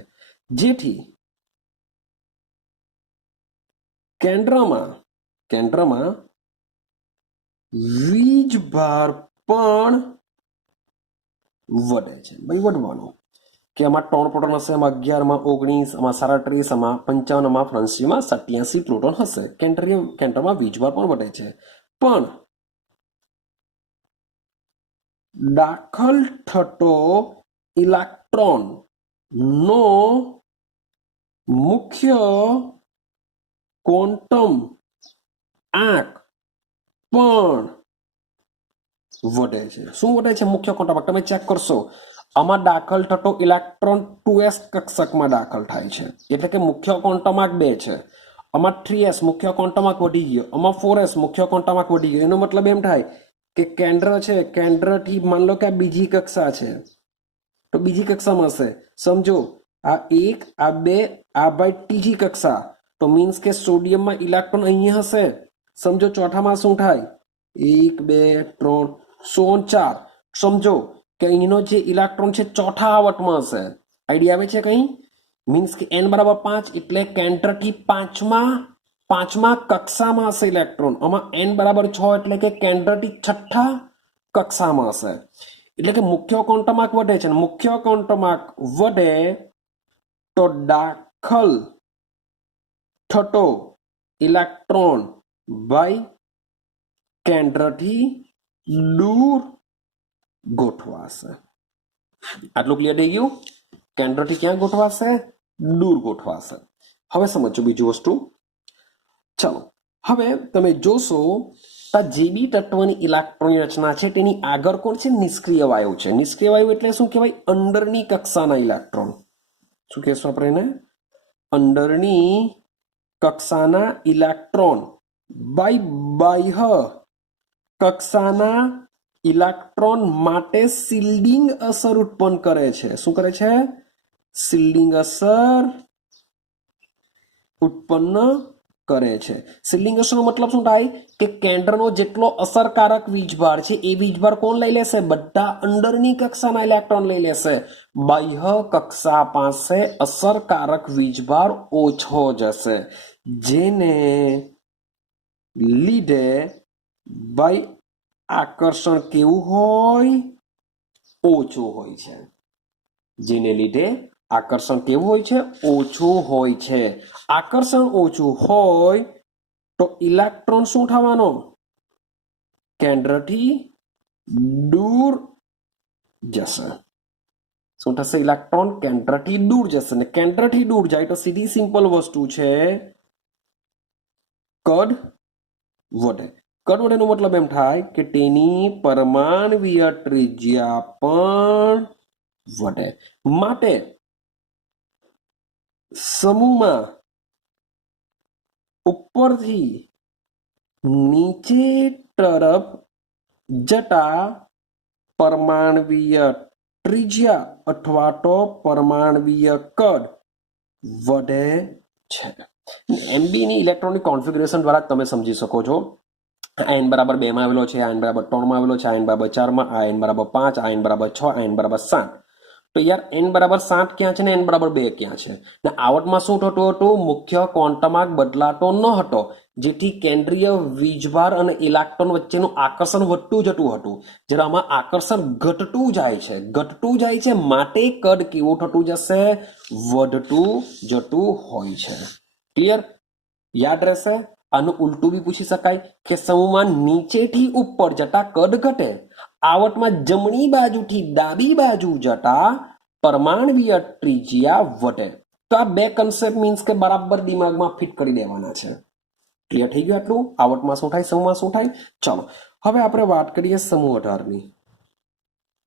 જેથી કેન્દ્રમાં વીજભાર પણ વધે છે. ભાઈ વધવાનું કે આમાં 3 પ્રોટોન હશે, આમાં 11, આમાં 19, આમાં 37, આમાં 55, આમાં ફ્રાન્સીમાં 87 પ્રોટોન હશે. કેન્દ્રમાં વીજભાર પણ વધે છે. પણ દાખલ થતો ઇલેક્ટ્રોન નો મુખ્ય ક્વોન્ટમ આંક પણ વધે છે. શું વધે છે? મુખ્ય ક્વોન્ટમ આંક. તમે ચેક કરશો, આમાં દાખલ થતો ઇલેક્ટ્રોન 2s કક્ષકમાં દાખલ થાય છે, એટલે કે મુખ્ય ક્વોન્ટમ આંક 2 છે. આમાં 3s મુખ્ય ક્વોન્ટમ આંક વધી ગયો, આમાં 4s મુખ્ય ક્વોન્ટમ આંક વધી ગયો. એનો મતલબ એમ થાય કે કેન્દ્ર છે, કેન્દ્રથી માન લો કે આ બીજી કક્ષા છે, તો બીજી કક્ષામાં હશે. સમજો આ 1, આ 2, આ ભાઈ ત્રીજી કક્ષા, તો મીન્સ કે સોડિયમમાં ઇલેક્ટ્રોન અહીંયા હશે. સમજો ચોથામાં શું થાય? 1 2 3 4. સમજો કે અહીંનો જે ઇલેક્ટ્રોન છે ચોથા આવર્તમાં હશે. આઈડિયા આવે છે કઈ? મીન્સ કે n બરાબર 5 એટલે કેન્દ્રથી પાંચમા કક્ષામાં હશે ઇલેક્ટ્રોન. આમાં n બરાબર 6 એટલે કે કેન્દ્રથી છઠ્ઠા કક્ષામાં હશે. એટલે કે મુખ્ય ક્વોન્ટમ આંક વધે છે. મુખ્ય ક્વોન્ટમ આંક વધે તો દાખલ થતો ઇલેક્ટ્રોન ભાઈ કેન્દ્રથી દૂર ગોઠવાશે. આટલું ક્લિયર થઈ ગયું? કેન્દ્રથી ક્યાં ગોઠવાશે? દૂર ગોઠવાશે. હવે સમજો બીજી વસ્તુ. ચાલો, હવે તમે જોશો જે બી તત્વની ઇલેક્ટ્રોનની રચના છે તેની આગળ કોણ છે? નિષ્ક્રિય વાયુ છે. નિષ્ક્રિય વાયુ એટલે શું કહેવાય? અંદરની કક્ષાના ઇલેક્ટ્રોન. શું કહેશું આપણે એને? અંદરની કક્ષાના ઇલેક્ટ્રોન બાહ્ય કક્ષાના ઇલેક્ટ્રોન માટે શિલ્ડિંગ અસર ઉત્પન્ન કરે છે. શું કરે છે? શિલ્ડિંગ અસર ઉત્પન્ન કરે છે. શિલ્ડિંગ અસરનો મતલબ શું થાય? કે કેન્દ્રનો જેટલો અસરકારક વીજભાર છે એ વીજભાર કોણ લઈ લેશે? બધા અંદરની કક્ષાના ઇલેક્ટ્રોન લઈ લેશે. બાહ્ય કક્ષા પાસે અસરકારક વીજભાર ઓછો જશે, જેને લીધે ભાઈ આકર્ષણ કેવું હોય? ઓછું હોય છે. જેને લીધે આકર્ષણ કેવું હોય છે? ઓછું હોય છે. આકર્ષણ ઓછું હોય તો ઇલેક્ટ્રોન શું થવાનો? કેન્દ્રથી દૂર જશે. શું થશે? ઇલેક્ટ્રોન કેન્દ્રથી દૂર જશે. ને કેન્દ્રથી દૂર જાય તો સીધી સિમ્પલ વસ્તુ છે, કદ વધે. કદ વધે નો મતલબ એમ થાય કે તેની પરમાણવીય ત્રિજ્યા પણ વધે. માટે સમૂહમાં ઉપરથી નીચે તરફ જતા પરમાણવીય ત્રિજ્યા અથવા તો પરમાણવીય કદ વધે છે. એમબી ની ઇલેક્ટ્રોનિક કોન્ફિગરેશન દ્વારા તમે સમજી શકો છો. આ n બરાબર 2 માં આવેલો છે, આ n બરાબર 3 માં આવેલો છે, આ n બરાબર 4 માં, આ n બરાબર 5, આ n બરાબર 6, આ n બરાબર 7. તો યાર n બરાબર 7 ક્યાં છે ને n બરાબર 2 ક્યાં છે? ને આવર્તમાં શું થતું હતું? મુખ્ય ક્વોન્ટમ આંક બદલાતો ન હતો, જેથી કેન્દ્રીય વીજભાર અને ઇલેક્ટ્રોન વચ્ચેનું આકર્ષણ વધતું જતું હતું. જ્યારે આમાં આકર્ષણ ઘટતું જાય છે, માટે કદ કેવું થતું જશે? વધતું જતું હોય છે. ક્લિયર? યાદ રહેશે. આનું ઉલટું બી પૂછી શકાય કે સમૂહમાં નીચેથી ઉપર જતા કદ ઘટે, આવર્તમાં જમણી બાજુથી ડાબી બાજુ જતા પરમાણવીય ત્રિજ્યા વધે. તો આ બે કન્સેપ્ટ મીન્સ કે બરાબર દિમાગમાં ફિટ કરી દેવાના છે. ક્લિયર થઈ ગયું આટલું? આવર્તમાં શું થાય, સમૂહમાં શું થાય. ચાલો હવે આપણે વાત કરીએ સમૂહ 18ની,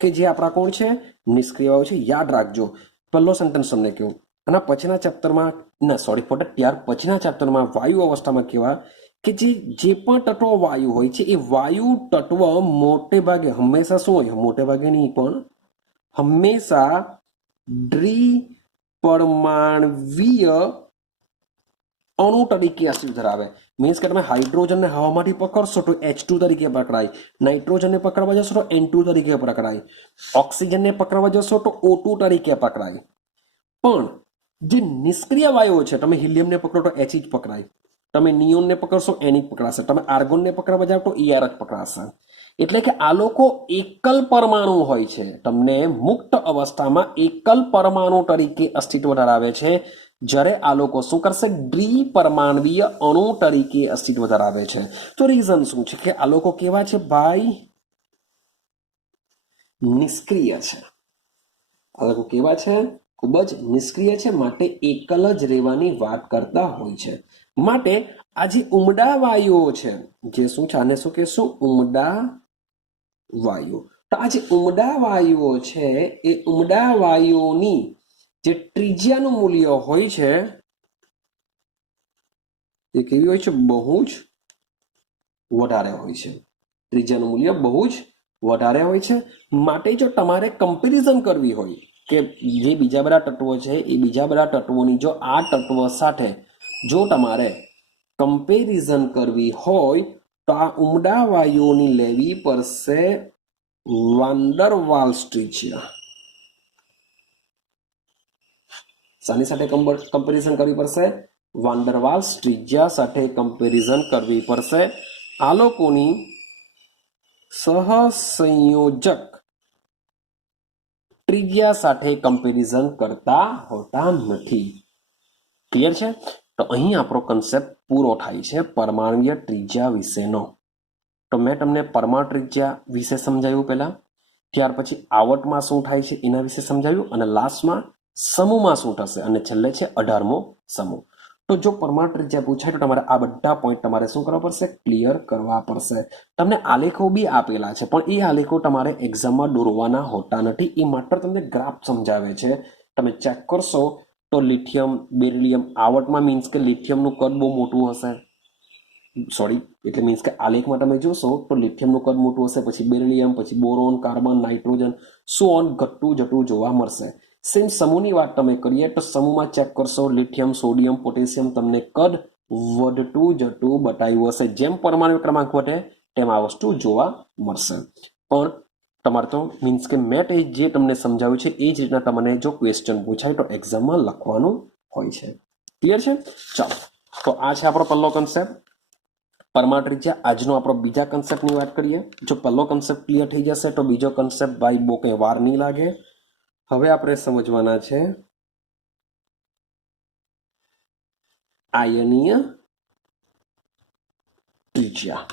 કે જે આપણા કોણ છે? નિષ્ક્રિય વાયુ છે. યાદ રાખજો, પહેલો સેન્ટેન્સ તમને કહ્યું, અને પછીના ચેપ્ટરમાં ત્યાર પછીના ચેપ્ટરમાં વાયુ અવસ્થામાં કેવા કે જે પણ તત્વ વાયુ હોય છે એ વાયુ તત્વ મોટે ભાગે હંમેશા શું હોય? મોટે ભાગે નહીં પણ હંમેશા દ્વિપરમાણવીય અણુ તરીકે અસ્તિત્વ ધરાવે. મીન્સ કે તમે હાઇડ્રોજનને હવામાંથી પકડશો તો H2 તરીકે પકડાય, નાઇટ્રોજનને પકડવા જશો તો N2 તરીકે પકડાય, ઓક્સિજનને પકડવા જશો તો O2 તરીકે પકડાય. પણ જે નિષ્ક્રિય વાયુઓ છે, તમે હિલિયમને પકડો તો H જ પકડાય, તમે નિયોનને પકડશો N જ પકડાશે, તમે આર્ગોનને પકડવા જાવ તો ER જ પકડાશે. એટલે કે આ લોકો એકલ પરમાણુ હોય છે. તમને મુક્ત અવસ્થામાં એકલ પરમાણુ તરીકે અસ્તિત્વ ધરાવે છે, જ્યારે આ લોકો શું કરશે? દ્વિપરમાણવીય અણુ તરીકે અસ્તિત્વ ધરાવે છે. તો રીઝન શું છે કે આ લોકો કેવા છે ભાઈ? નિષ્ક્રિય છે. આ લોકો કેવા છે? ખૂબ જ નિષ્ક્રિય છે, માટે એકલ જ રહેવાની વાત કરતા હોય છે. માટે આ જે ઉમદા વાયુઓ છે, જે શું છે, આને શું કહેશું? ઉમદા વાયુ. તો આ જે ઉમદા વાયુઓ છે, એ ઉમદા વાયુઓની જે ત્રિજ્યાનું મૂલ્ય હોય છે એ કેવી હોય છે? બહુ જ વધારે હોય છે. ત્રિજ્યાનું મૂલ્ય બહુ જ વધારે હોય છે. માટે જો તમારે કમ્પેરિઝન કરવી હોય કે જે બીજા બધા તત્વો છે એ બીજા બધા તત્વોની જો આ તત્વ સાથે જો તમારે કમ્પેરિઝન કરવી હોય તો આ ઉમદા વાયુઓની લેવી પડશે વાન ડર વાલ્સ ત્રિજ્યા. શાની સાથે કમ્પેરિઝન કરવી પડશે? વાન ડર વાલ્સ ત્રિજ્યા સાથે કમ્પેરિઝન કરવી પડશે. આ લોકોની સહસંયોજક ત્રિજ્યા સાથે કમ્પેરિઝન કરતા હોતા નથી. ક્લિયર છે? તો અહીં આપણો કન્સેપ્ટ પૂરો થાય છે પરમાણ્વીય ત્રિજ્યા વિશેનો. તો મેં તમને પરમાણુ ત્રિજ્યા વિશે સમજાવ્યું પહેલા, ત્યાર પછી આવર્તમાં શું થાય છે એના વિશે સમજાવ્યું, અને લાસ્ટમાં સમૂહમાં શું થશે, અને છેલ્લે છે 18મો સમૂહ. તો જો પરમાણુ ત્રિજ્યા પૂછાય તો તમારે આ બધા પોઈન્ટ તમારે શું કરવા પડશે? ક્લિયર કરવા પડશે. તમને આલેખો બી આપેલા છે, પણ એ આલેખો તમારે એક્ઝામમાં દોરવાના હોતા નથી. એ માત્ર તમને ગ્રાફ સમજાવે છે. તમે ચેક કરશો તો લિથિયમ, બેરિલિયમ, આવર્તમાં મીન્સ કે લિથિયમનું કદ બહુ મોટું હશે. સોરી, એટલે મીન્સ કે આલેખમાં તમે જોશો તો લિથિયમનું કદ મોટું હશે, પછી બેરિલિયમ, પછી boron, carbon, nitrogen, so on ઘટતું જતું જોવા મળશે. સેમ સમૂહની વાત તમે કરીએ તો સમૂહમાં ચેક કરશો લિથિયમ, સોડિયમ, પોટેશિયમ તમને કદ વધતું જતું બતાવ્યું હશે. જેમ પરમાણુ ક્રમાંક વધે તેમ આ વસ્તુ જોવા મળશે. પણ તમારે તો મીન્સ કે મેં જે તમને સમજાવ્યું છે એ જ રીતના તમને જો ક્વેશ્ચન પૂછાય તો એક્ઝામમાં લખવાનું હોય છે. ક્લિયર છે? ચાલો, તો આ છે આપણો પહેલો કન્સેપ્ટ પરમાણુ ત્રિજ્યા. આજનો આપણો બીજા કન્સેપ્ટની વાત કરીએ. જો પહેલો કન્સેપ્ટ ક્લિયર થઈ જશે તો બીજો કન્સેપ્ટ ભાઈ બહુ કંઈ વાર નહીં લાગે. હવે આપણે સમજવાના છે આયનીય ત્રિજ્યા.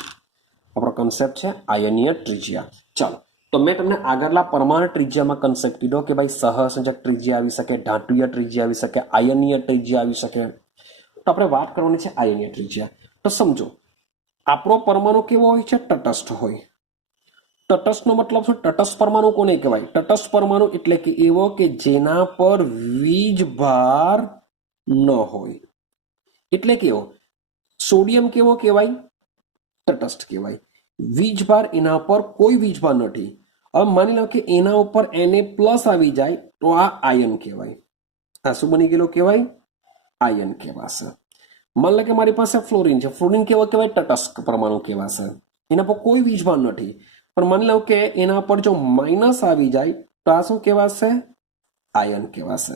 આપણો કન્સેપ્ટ છે આયનીય ત્રિજ્યા. ચાલો, તો મેં તમને આગળના પરમાણુ ત્રિજ્યામાં કન્સેપ્ટ કીધો કે ભાઈ સહસંયોજક ત્રિજ્યા આવી શકે, ધાતુય ત્રિજ્યા આવી શકે, આયનીય ત્રિજ્યા આવી શકે. તો આપણે વાત કરવાની છે આયનીય ત્રિજ્યા. તો સમજો, આપણો પરમાણુ કેવો હોય છે? તટસ્થ હોય. તટસ્થનો મતલબ શું? તટસ્થ પરમાણુ કોને કહેવાય? તટસ્થ પરમાણુ એટલે કે એવો કે જેના પર વીજભાર ન હોય. એટલે કેવો? સોડિયમ કેવો કહેવાય? તટસ્થ કહેવાય. વીજભાર એના પર કોઈ વીજભાર નથી. હવે માની લો કે એના ઉપર Na+ આવી જાય તો આ આયન કહેવાય. આ શું બની ગયેલો કહેવાય? આયન કહેવાશે. માની લો કે મારી પાસે ફ્લોરિન છે. ફ્લોરિન કેવો કહેવાય? તટસ્થ પરમાણુ કહેવાશે. એના પર કોઈ વીજભાર નથી. પણ માની લો કે એના પર જો માઇનસ આવી જાય તો આ શું કહેવાશે? આયન કહેવાશે.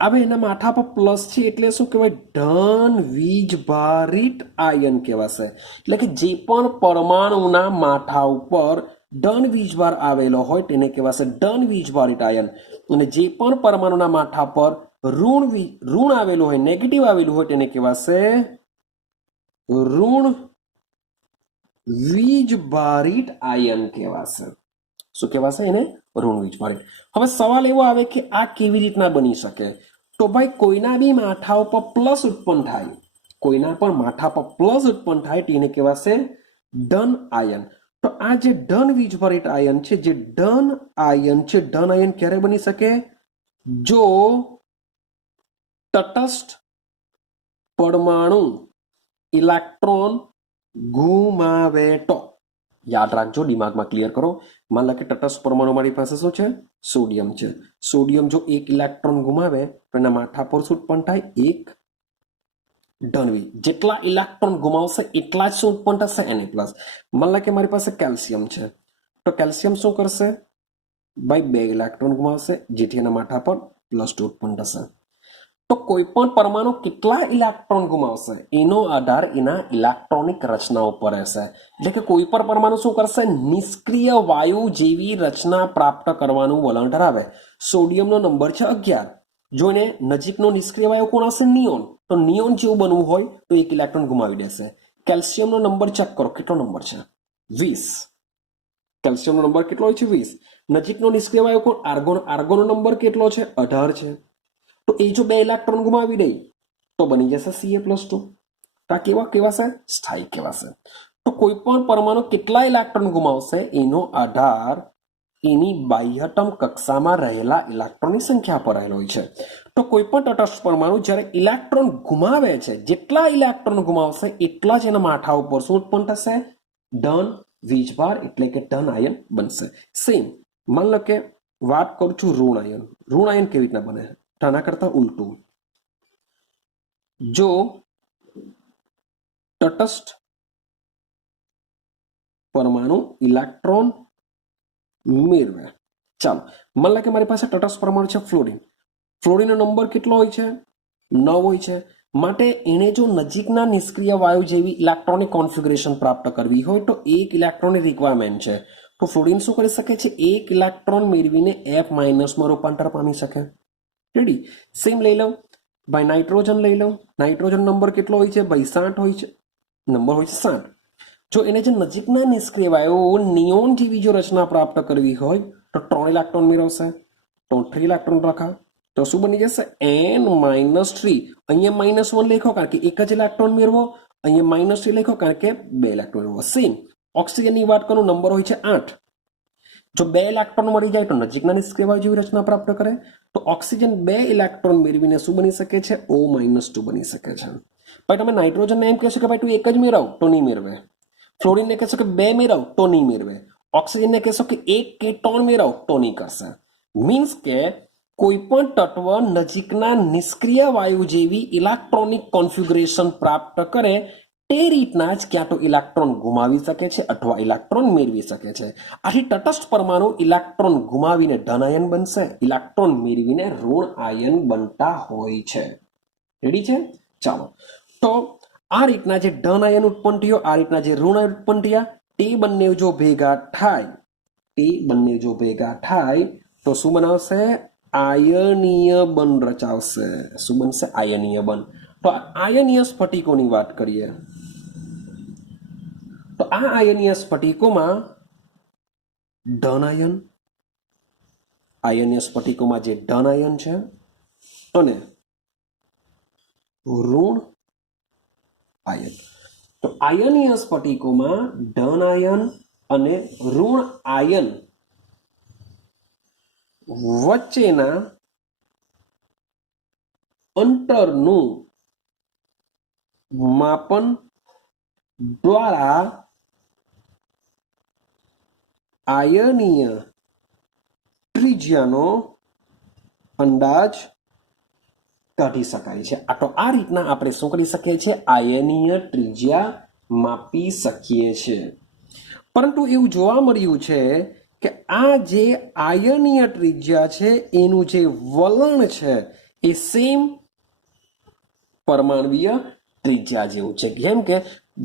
હવે એના માથા પર પ્લસ છે એટલે શું કહેવાય? ધન વીજભારિત આયન કહેવાશે. એટલે કે જે પણ પરમાણુના માથા ઉપર ધન વીજભાર આવેલો હોય તેને કહેવાશે ધન વીજભારિત આયન. અને જે પણ પરમાણુના માથા પર ઋણ આવેલું હોય, નેગેટિવ આવેલું હોય તેને કહેવાશે ઋણ વીજભારિત આયન કહેવાશે. શું કહેવાશે એને? ઋણ વીજભારિત. હવે સવાલ એવો આવે કે આ કેવી રીતના બની શકે? તો ભાઈ કોઈના બી માથા ઉપર પ્લસ ઉત્પન્ન થાય, કોઈના પણ માથા પર પ્લસ ઉત્પન્ન થાય તેને કહેવાશે ધન આયન. તો આ જે ધન વીજભારિત આયન છે, જે ધન આયન છે, ધન આયન ક્યારે બની શકે? જો તટસ્થ પરમાણુ ઇલેક્ટ્રોન ગુમાવે તો. યાદ રાખજો, દિમાગમાં ક્લિયર કરો. માન લો કે તટસ્થ પરમાણુ મારી પાસે શું છે? સોડિયમ છે. સોડિયમ જો એક ઇલેક્ટ્રોન ગુમાવે તો એના માથા પર શું ઉત્પન્ન થાય? એક ધનવી. જેટલા ઇલેક્ટ્રોન ગુમાવશે એટલા જ શું ઉત્પન્ન થશે? Na+. માન લો કે મારી પાસે કેલ્શિયમ છે. તો કેલ્શિયમ શું કરશે? ભાઈ 2 ઇલેક્ટ્રોન ગુમાવશે, જેથી એના માથા પર +2 ઉત્પન્ન થશે. તો કોઈ પણ પરમાણુ કેટલા ઇલેક્ટ્રોન ગુમાવશે એનો આધાર એના ઇલેક્ટ્રોનિક રચના ઉપર રહેશે. એટલે કે કોઈ પણ પરમાણુ શું કરશે? નિષ્ક્રિય વાયુ જેવી રચના પ્રાપ્ત કરવાનું વલણ ધરાવે. સોડિયમનો નંબર છે 11. જો એને નજીકનો નિષ્ક્રિય વાયુ કોણ હશે? નિયોન. તો નિયોન જેવું બનવું હોય તો 1 ઇલેક્ટ્રોન ગુમાવી દેશે. કેલ્શિયમનો નંબર ચેક કરો, કેટલો નંબર છે? 20. કેલ્શિયમનો નંબર કેટલો હોય છે? 20. નજીકનો નિષ્ક્રિય વાયુ કોણ? આર્ગોન. આર્ગોનનો નંબર કેટલો છે? 18 છે. તો એ જો 2 ઇલેક્ટ્રોન ગુમાવી દે તો બની જશે Ca+2. તો આ કેવા કહેવાશે? સ્થાયી કહેવાશે. તો કોઈ પણ પરમાણુ કેટલા ઇલેક્ટ્રોન ગુમાવશે એનો આધાર એની બાહ્યતમ કક્ષામાં રહેલા ઇલેક્ટ્રોનની સંખ્યા પર રહેલો હોય છે. તો કોઈ પણ તટસ્થ પરમાણુ જ્યારે ઇલેક્ટ્રોન ગુમાવે છે, જેટલા ઇલેક્ટ્રોન ગુમાવશે એટલા જ એના માથા ઉપર શું ઉત્પન્ન થશે? ધન વીજભાર એટલે કે ધન આયન બનશે. સેમ માન લો કે વાત કરું છું ઋણ આયન. ઋણ આયન કેવી રીતના બને? આના કરતા ઉલટું. જો તટસ્થ પરમાણુ ઇલેક્ટ્રોન મેળવે, ચાલો માન લો કે મારી પાસે તટસ્થ પરમાણુ છે ફ્લોરિન. ફ્લોરિનનો નંબર કેટલો હોય છે? 9 હોય છે. માટે એને જો નજીકના નિષ્ક્રિય વાયુ જેવી ઇલેક્ટ્રોનિક કોન્ફિગરેશન પ્રાપ્ત કરવી હોય તો 1 ઇલેક્ટ્રોનની રિક્વાયરમેન્ટ છે. તો ફ્લોરિન શું કરી શકે છે? 1 ઇલેક્ટ્રોન મેળવીને F- માં રૂપાંતર પામી શકે. રેડી? સેમ લઈ લઉં ભાઈ નાઇટ્રોજન લઈ લઉં. નાઇટ્રોજન નંબર કેટલો હોય છે ભાઈ? 7 હોય છે. નંબર હોય છે 7. જો એને જે નજીકના નિષ્ક્રિય વાયુ નિયોન જેવી જો રચના પ્રાપ્ત કરવી હોય તો 3 ઇલેક્ટ્રોન મેળવશે. તો 3 ઇલેક્ટ્રોન રાખા તો શું બની જશે? N-3. અહીંયા -1 લખો કારણ કે એક જ ઇલેક્ટ્રોન મેળવો. અહીંયા -3 લખો કારણ કે 2 ઇલેક્ટ્રોન મેળવો. સેમ ઓક્સિજનની વાત કરું, નંબર હોય છે 8. જો 2 ઇલેક્ટ્રોન મળી જાય તો નજીકના નિષ્ક્રિય વાયુ જેવી રચના પ્રાપ્ત કરે. તો ઓક્સિજન 2 ઇલેક્ટ્રોન મેળવીને શું બની શકે છે? O-2 બની શકે છે. ભાઈ તમે નાઇટ્રોજનને એમ કહેશો કે ભાઈ તું એક જ મેળવ તો નહીં મેળવે. ફ્લોરિનને કહેશો કે 2 મેળવ તો નહીં મેળવે. ઓક્સિજનને કહેશો કે 1 કે 3 મેળવ તો નહીં કરશે. મીન્સ કે કોઈ પણ તત્વ નજીકના નિષ્ક્રિય વાયુ જેવી ઇલેક્ટ્રોનિક કોન્ફિગરેશન પ્રાપ્ત કરે તે રીતના જ ક્યાં તો ઇલેક્ટ્રોન ગુમાવી શકે છે અથવા ઇલેક્ટ્રોન મેળવી શકે છે. આથી તટસ્થ પરમાણુ ઇલેક્ટ્રોન ગુમાવીને ધન આયન બનશે, ઇલેક્ટ્રોન મેળવીને ઋણ આયન બનતા હોય છે. રેડી છે? ચાલો તો આ રીતના જે ધન આયન ઉત્પન્ન થયો, આ રીતના જે ઋણ આયન ઉત્પન્ન થયા, તે બંને જો ભેગા થાય તો શું બનાવશે? આયનીય બન રચાવશે. શું બનશે? આયનીય બન. તો આયનીય સ્ફટિકોની વાત કરીએ તો આ આયનીય સ્ફટિકોમાં ધન આયન, આયનીય સ્ફટિકોમાં જે ધન આયન છે અને ઋણ આયન. તો આયનીય સ્ફટિકોમાં ધન આયન અને ઋણ આયન વચ્ચેના અંતરનું માપન દ્વારા આયનીય ત્રિજ્યાનો અંદાજ કાઢી શકાય છે. તો આ રીતના આપણે શું કરી શકીએ છીએ? આયનીય ત્રિજ્યા માપી શકીએ છીએ. પરંતુ એવું જોવા મળ્યું છે કે આ જે આયનીય ત્રિજ્યા છે એનું જે વલણ છે એ સેમ પરમાણ્વીય ત્રિજ્યા જેવું છે.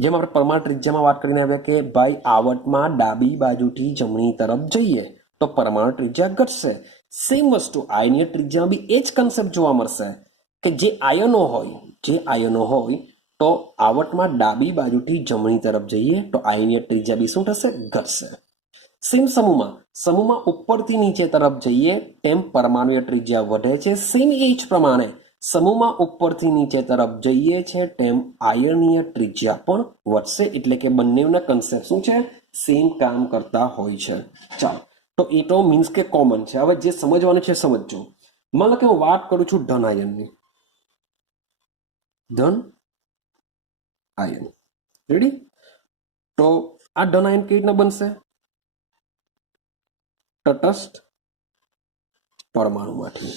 જેમ આપણે પરમાણુ ત્રિજ્યામાં વાત કરીને આવ્યા કે ભાઈ આવર્તમાં ડાબી બાજુથી જમણી તરફ જઈએ તો પરમાણુ ત્રિજ્યા ઘટશે. સેમ વસ્તુ આયનીય ત્રિજ્યામાં બી એ જ કન્સેપ્ટ જોવા મળશે કે જે આયનો હોય તો આવર્તમાં ડાબી બાજુથી જમણી તરફ જઈએ તો આયનીય ત્રિજ્યા બી શું થશે? ઘટશે. સેમ સમૂહમાં ઉપરથી નીચે તરફ જઈએ તેમ પરમાણુય ત્રિજ્યા વધે છે. સેમ એ જ પ્રમાણે સમૂહમાં ઉપરથી નીચે તરફ જઈએ છે તેમ આયનીય ત્રિજ્યા પણ વધશે. એટલે કે બંનેના કન્સેપ્ટ શું છે? સેમ કામ કરતા હોય છે. ચાલો તો એ તો મીન્સ કે કોમન છે. હવે જે સમજવાનું છે સમજજો. માનો કે હું વાત કરું છું ધન આયનની. ધન આયન રેડી? તો આ ધન આયન કેવી રીતના બનશે? તટસ્થ પરમાણુમાંથી.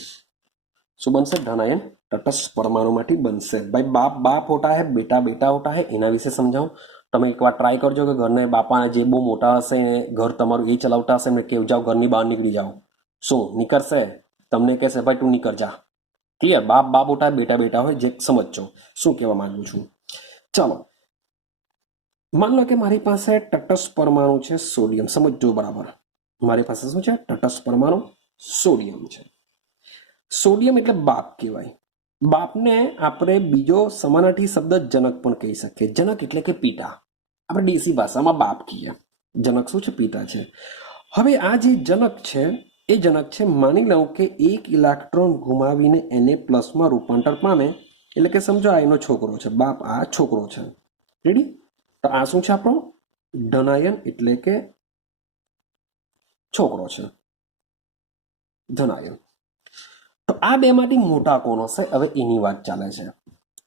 શું બનશે? ધન આયન તટस्थ પરમાણુમાંથી બનશે. ભાઈ બાપ બાપ હોતા હે, બેટા બેટા હોતા હે, એના વિશે સમજાવું. તમે એકવાર ટ્રાય કરજો કે ઘરને બાપા જે બહુ મોટા હશે, ઘર તમારું એ ચલાવતા હશે, એમને કેવું જાઓ ઘરની બહાર નીકળી જાઓ. શું નીકળશે? તમને કહેશે ભાઈ તું નીકળ જા. ક્લિયર? બાપ બાપ હોતા હે, બેટા બેટા હોય, જે સમજજો શું કહેવા માંગુ છું. ચાલો માન લો કે મારી પાસે તટસ્થ પરમાણુ છે સોડિયમ. સમજજો બરાબર. મારી પાસે શું છે? તટસ્થ પરમાણુ સોડિયમ છે. સોડિયમ એટલે બાપ કહેવાય. બાપને આપણે બીજો સમાનાર્થી શબ્દ જનક પણ કહી શકીએ. જનક એટલે કે પિતા. આપણે દેશી ભાષામાં બાપ કહીએ. જનક શું છે? પિતા છે. હવે આ જે જનક છે એ જનક છે, માની લઉં કે એક ઇલેક્ટ્રોન ગુમાવીને એને પ્લસમાં રૂપાંતર પામે, એટલે કે સમજો આ એનો છોકરો છે, બાપ આ છોકરો છે, રેડી? તો આ શું છે આપણો ધનાયન, એટલે કે છોકરો છે, ધનાયન. તો આ બે માંથી મોટા કોણ હશે? હવે એની વાત ચાલે છે.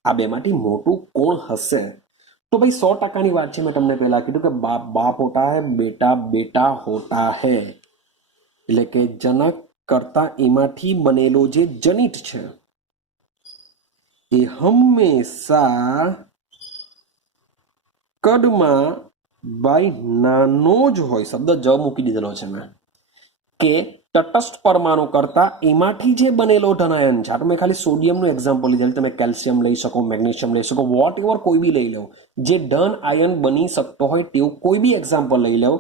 આ બે માંથી મોટું કોણ હશે? તો ભાઈ 100%ની વાત છે. મેં તમને પહેલા કીધું કે બાપ બાપ હોતા હે, બેટા બેટા હોતા હે. એટલે કે જનક કરતા એમાંથી બનેલો જે જનિત છે એ હંમેશા કદમાં ભાઈ નાનો જ હોય. શબ્દ જ મૂકી દીધેલો છે મેં, કે તટસ્થ પરમાણુ કરતા એમાંથી જે બનેલો ધનાયન છે. આ તો મેં ખાલી સોડિયમનું એક્ઝામ્પલ લીધેલું, તમે કેલ્શિયમ લઈ શકો, મેગ્નેશિયમ લઈ શકો, વોટ એવર કોઈ બી લઈ લો, જે ધન આયન બની શકતો હોય તેવું કોઈ બી એક્ઝામ્પલ લઈ લો.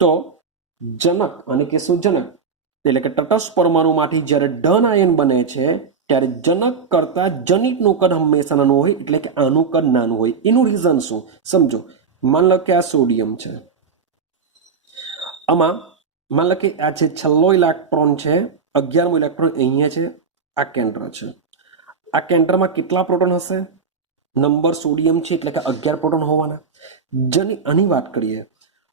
તો જનક અને કે શું જનક, એટલે કે તટસ્થ પરમાણુમાંથી જ્યારે ધન આયન બને છે ત્યારે જનક કરતા જનિતનું કદ હંમેશા નાનું હોય, એટલે કે આનું કદ નાનું હોય. એનું રીઝન શું સમજો. માન લો કે આ સોડિયમ છે, આમાં માન લો કે આ જે છેલ્લો ઇલેક્ટ્રોન છે, 11મો ઇલેક્ટ્રોન અહીંયા છે, આ કેન્દ્ર છે. આ કેન્દ્રમાં કેટલા પ્રોટોન હશે? નંબર સોડિયમ છે એટલે કે 11 પ્રોટોન હોવાના. આની વાત કરીએ.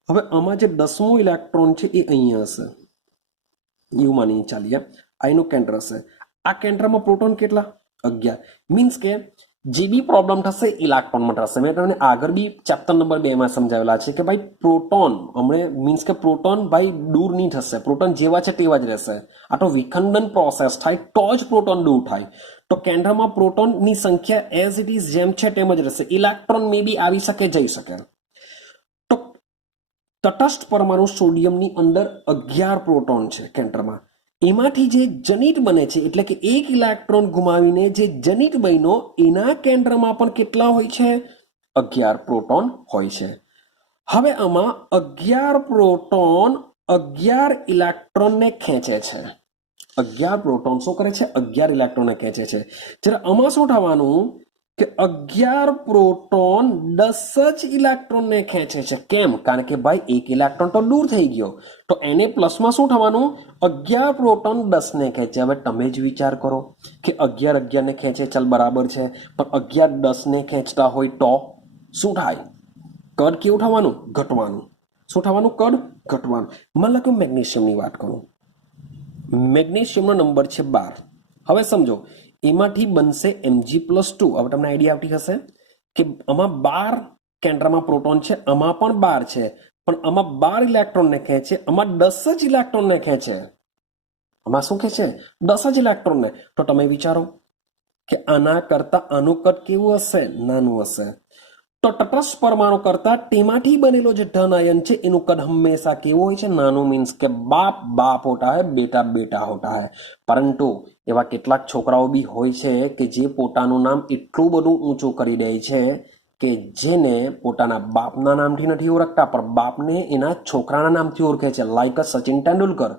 હવે આમાં જે 10મો ઇલેક્ટ્રોન છે એ અહીંયા હશે, એવું માની ચાલીએ. આ એનું કેન્દ્ર હશે. આ કેન્દ્રમાં પ્રોટોન કેટલા? 11. મીન્સ કે જે બી પ્રોબ્લેમ થશે ઇલેક્ટ્રોનમાં થશે. મેં તમને આગળ બી ચેપ્ટર નંબર 2 માં સમજાવેલા છે કે ભાઈ પ્રોટોન હમણાં મીન્સ કે પ્રોટોન ભાઈ દૂર નહીં થશે, પ્રોટોન જેવા છે તેવા જ રહેશે. આ તો વિખંડન પ્રોસેસ થાય તો જ પ્રોટોન દૂર થાય. તો કેન્દ્રમાં પ્રોટોનની સંખ્યા એઝ ઇટ ઇઝ જેમ છે તેમ જ રહેશે. ઇલેક્ટ્રોન મે બી આવી શકે, જઈ શકે. તો તટસ્થ પરમાણુ સોડિયમની અંદર 11 પ્રોટોન છે કેન્દ્રમાં. એમાંથી જે જનિત બને છે, એટલે કે એક ઇલેક્ટ્રોન ગુમાવીને જે જનિત બન્યો એના કેન્દ્રમાં પણ કેટલા હોય છે? 11 પ્રોટોન હોય છે. હવે આમાં 11 પ્રોટોન 11 ઇલેક્ટ્રોનને ખેંચે છે. 11 પ્રોટોન શું કરે છે? 11 ઇલેક્ટ્રોનને ખેંચે છે. જ્યારે આમાં શું થવાનું કે 11 પ્રોટોન 10 જ ઇલેક્ટ્રોનને ખેંચે છે. કેમ? કારણ કે ભાઈ એક ઇલેક્ટ્રોન તો દૂર થઈ ગયો, તો એને પ્લસમાં શું થવાનું? 11 પ્રોટોન 10 ને ખેંચે. હવે તમે જ વિચાર કરો કે 11 11 ને ખેંચે, ચાલ બરાબર છે, પણ 11 10 ને ખેંચતા હોય તો શું થાય? કદ કેવું થવાનું? ઘટવાનું. શું થવાનું? કદ ઘટવાનું. મને લાગે મેગ્નેશિયમની વાત કરું. મેગ્નેશિયમનો નંબર છે 12. હવે સમજો એમાંથી બનશે Mg+2. હવે તમને આઈડિયા આવતી હશે કે આમાં 12 કેન્દ્રમાં પ્રોટોન છે, આમાં પણ 12 છે, પણ આમાં 12 ઇલેક્ટ્રોનને ખેંચે, આમાં 10 જ ઇલેક્ટ્રોનને ખેંચે. આમાં શું ખેંચે? 10 જ ઇલેક્ટ્રોનને. તો તમે વિચારો કે આના કરતા આનું કદ કેવું હશે? નાનું હશે. તો તટસ્થ પરમાણુ કરતા તેમાંથી બનેલો જે ધન આયન છે એનું કદ હંમેશા કેવું હોય છે? નાનું. મીન્સ કે બાપ બાપ હોતા હે, બેટા બેટા હોતા હે. પરંતુ એવા કેટલાક છોકરાઓ બી હોય છે કે જે પોતાનું નામ એટલું બધું ઊંચું કરી દે છે કે જેને પોતાના બાપના નામથી નથી ઓળખતા, પણ બાપને એના છોકરાના નામથી ઓળખે છે. લાઈક સચિન તેંડુલકર.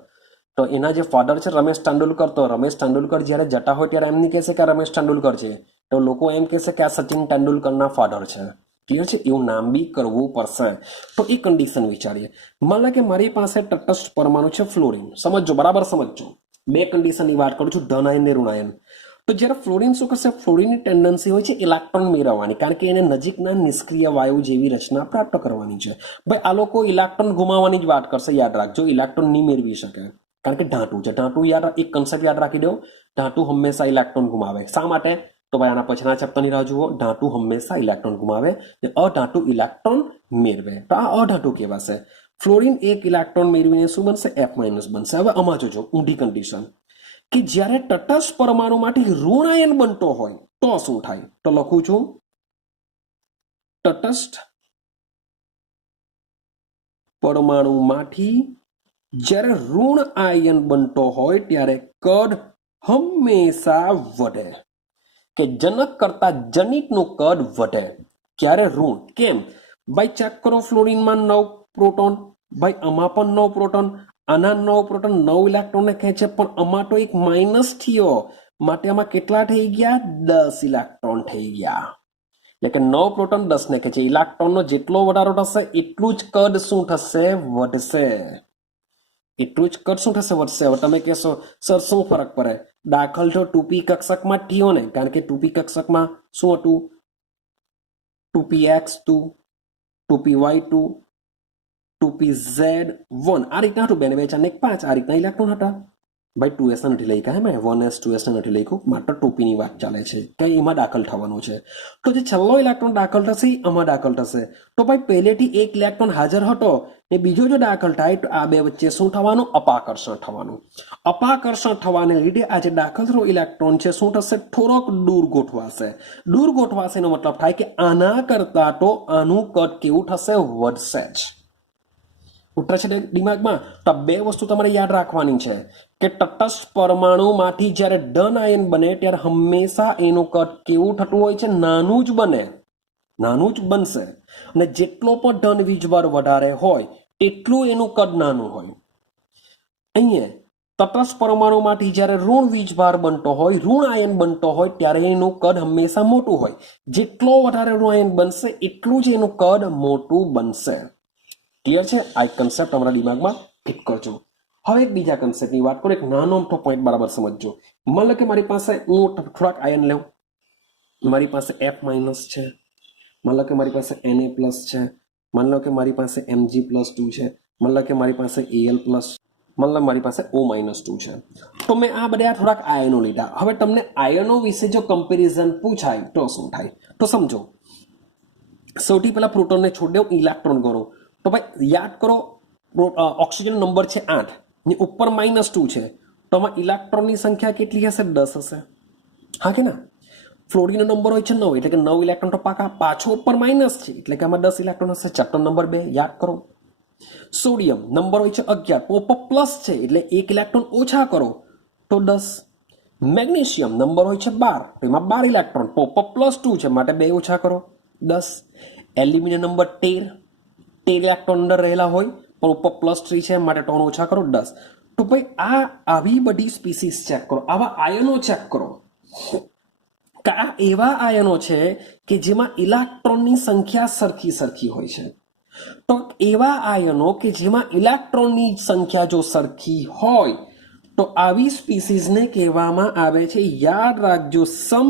તો એના જે ફાધર છે રમેશ તેંડુલકર, તો રમેશ તેંડુલકર જ્યારે જતા હોય ત્યારે એમ નહીં કહેશે કે આ રમેશ તેંડુલકર છે, તો લોકો એમ કહેશે કે આ સચિન તેંડુલકરના ફાધર છે. ક્લિયર છે? એવું નામ બી કરવું પડશે. તો એ કન્ડિશન વિચારીએ. માન લો કે મારી પાસે તટસ્થ પરમાણુ છે ફ્લોરિન. સમજો, બરાબર સમજો. બે કન્ડિશનની વાત કરું છું, ધન આયન ને ઋણ આયન. તો જ્યારે ફ્લોરિન શું કરશે? ફ્લોરિનની ટેન્ડન્સી હોય છે ઇલેક્ટ્રોન મેળવવાની, કારણ કે એને નજીકના નિષ્ક્રિય વાયુ જેવી રચના પ્રાપ્ત કરવાની છે. ભાઈ આ લોકો ઇલેક્ટ્રોન ગુમાવવાની જ વાત કરશે. યાદ રાખજો, ઇલેક્ટ્રોન નહીં મેળવી શકે, કારણ કે ધાતુ છે. ધાતુ એક કન્સેપ્ટ યાદ રાખી દો, ધાતુ હંમેશા ઇલેક્ટ્રોન ગુમાવે. શા માટે? તો ભાઈ આના પછીના ચેપ્ટરની રાહ જુઓ. ધાતુ હંમેશા ઇલેક્ટ્રોન ગુમાવે ને અધાતુ ઇલેક્ટ્રોન મેળવે. તો આ અધાતુ કહેવાશે. ફ્લોરિન એક ઇલેક્ટ્રોન મેળવીને શું બનશે? F- બનશે. હવે આમાં જોજો ઊંધી કન્ડિશન કે જ્યારે તટસ્થ પરમાણુમાંથી ઋણ આયન બનતો હોય તો શું થાય? તો લખું છું, તટસ્થ પરમાણુમાંથી જ્યારે ઋણ આયન બનતો હોય ત્યારે કદ હંમેશા વધે, કે જનક કરતા જનિતનું કદ વધે. ક્યારે? ઋણ. કેમ? ભાઈ ચેક કરો, ફ્લોરિનમાં 9 પ્રોટોન, ભાઈ આમાં પણ 9 પ્રોટોન, આના 9 પ્રોટોન 9 ઇલેક્ટ્રોનને ખેંચે, પણ આમાં તો એક માઇનસ થયો, માટે આમાં કેટલા થઈ ગયા? 10 ઇલેક્ટ્રોન થઈ ગયા. એટલે કે 9 પ્રોટોન 10 ને ખેંચે. ઇલેક્ટ્રોનનો જેટલો વધારો થશે એટલું જ કદ શું થશે? વધશે. એટલું જ કદ શું થશે? વધશે. હવે તમે કહેશો સર શું ફરક પડે? દાખલ તો 2p કક્ષકમાં જ થયો ને, કારણ કે 2p કક્ષકમાં શું હતું? 2px2, 2py2, 2pz1 આ રીતના હતું. 2 ને 2 4 ને 1 5 આ રીતના ઇલેક્ટ્રોન હતા. ભાઈ 2s નથી લખ્યા હે મેં, 1s 2s નથી લખ્યું, માત્ર 2p ની વાત ચાલે છે કે એમાં દાખલ થવાનું છે. તો જે છેલ્લો ઇલેક્ટ્રોન દાખલ થશે એ આમાં દાખલ થશે. તો ભાઈ પહેલેથી એક ઇલેક્ટ્રોન હાજર હતો ને બીજો જો દાખલ થાય તો આ બે વચ્ચે શું થવાનું? અપાકર્ષણ થવાનું. અપાકર્ષણ થવાને લીધે આ જે દાખલ થયેલો ઇલેક્ટ્રોન છે શું થશે? થોડોક દૂર ગોઠવાશે. દૂર ગોઠવાશે એનો મતલબ થાય કે આના કરતા તો આનું કદ કેવું થશે? વધશે જ. ઉતરે છે દિમાગમાં? તો બે વસ્તુ તમારે યાદ રાખવાની છે કે તટસ્થ પરમાણુમાંથી જ્યારે ધન આયન બને ત્યારે હંમેશા એનું કદ કેવું થતું હોય છે? નાનું જ બને, નાનું જ બનશે. અને જેટલો પણ ધન વીજભાર વધારે હોય એટલું એનું કદ નાનું હોય. અહીંયા તટસ્થ પરમાણુમાંથી જ્યારે ઋણ વીજભાર બનતો હોય, ઋણ આયન બનતો હોય ત્યારે એનું કદ હંમેશા મોટું હોય. જેટલો વધારે ઋણ આયન બનશે એટલું જ એનું કદ મોટું બનશે. ક્લિયર છે? આ એક કન્સેપ્ટ તમારા દિમાગમાં ફિટ કરજો. હવે એક બીજા કન્સેપ્ટની વાત કરું, એક નાનો અમથો પોઈન્ટ બરાબર સમજજો. માન લો કે મારી પાસે હું થોડાક આયન લઉં, મારી પાસે F માઇનસ છે, માન લો કે મારી પાસે Na પ્લસ છે, માન લો કે મારી પાસે Mg+2 છે, માન લો કે મારી પાસે Al પ્લસ, માન લો મારી પાસે O-2 છે. તો મેં આ બધા થોડાક આયનો લીધા. હવે તમને આયનો વિશે જો કમ્પેરિઝન પૂછાય તો શું થાય? તો સમજો, સૌથી પહેલા પ્રોટોનને છોડી દઉં, ઇલેક્ટ્રોન ગણો. તો ભાઈ યાદ કરો, ઓક્સિજન નંબર છે 8 ને ઉપર -2 છે, તો આમાં ઇલેક્ટ્રોનની સંખ્યા કેટલી હશે? 10 હશે. હા કે ના? ફ્લોરિનનો નંબર હોય છે 9, એટલે કે 9 ઇલેક્ટ્રોન તો પાછો ઉપર માઇનસ છે, એટલે કે આમાં 10 ઇલેક્ટ્રોન હશે. ચેપ્ટર નંબર 2 યાદ કરો. સોડિયમ નંબર હોય છે 11, પોપ પ્લસ છે એટલે 1 ઇલેક્ટ્રોન ઓછા કરો તો 10. મેગ્નેશિયમ નંબર હોય છે 12, તો એમાં 12 ઇલેક્ટ્રોન, પોપ +2 છે માટે 2 ઓછા કરો 10. એલ્યુમિનિયમ નંબર 13 ઇલેક્ટ્રોન અંદર રહેલા હોય પણ ઉપર +3 છે માટે 3 ઓછા કરો 10. તો ભાઈ આ આવી બધી સ્પીસીસ ચેક કરો, આવા આયનો ચેક કરો કે આ એવા આયનો છે કે જેમાં ઇલેક્ટ્રોનની સંખ્યા સરખી હોય છે. તો એવા આયનો કે જેમાં ઇલેક્ટ્રોનની સંખ્યા જો સરખી હોય તો આવી સ્પીસીસને કહેવામાં આવે છે, યાદ રાખજો, સમ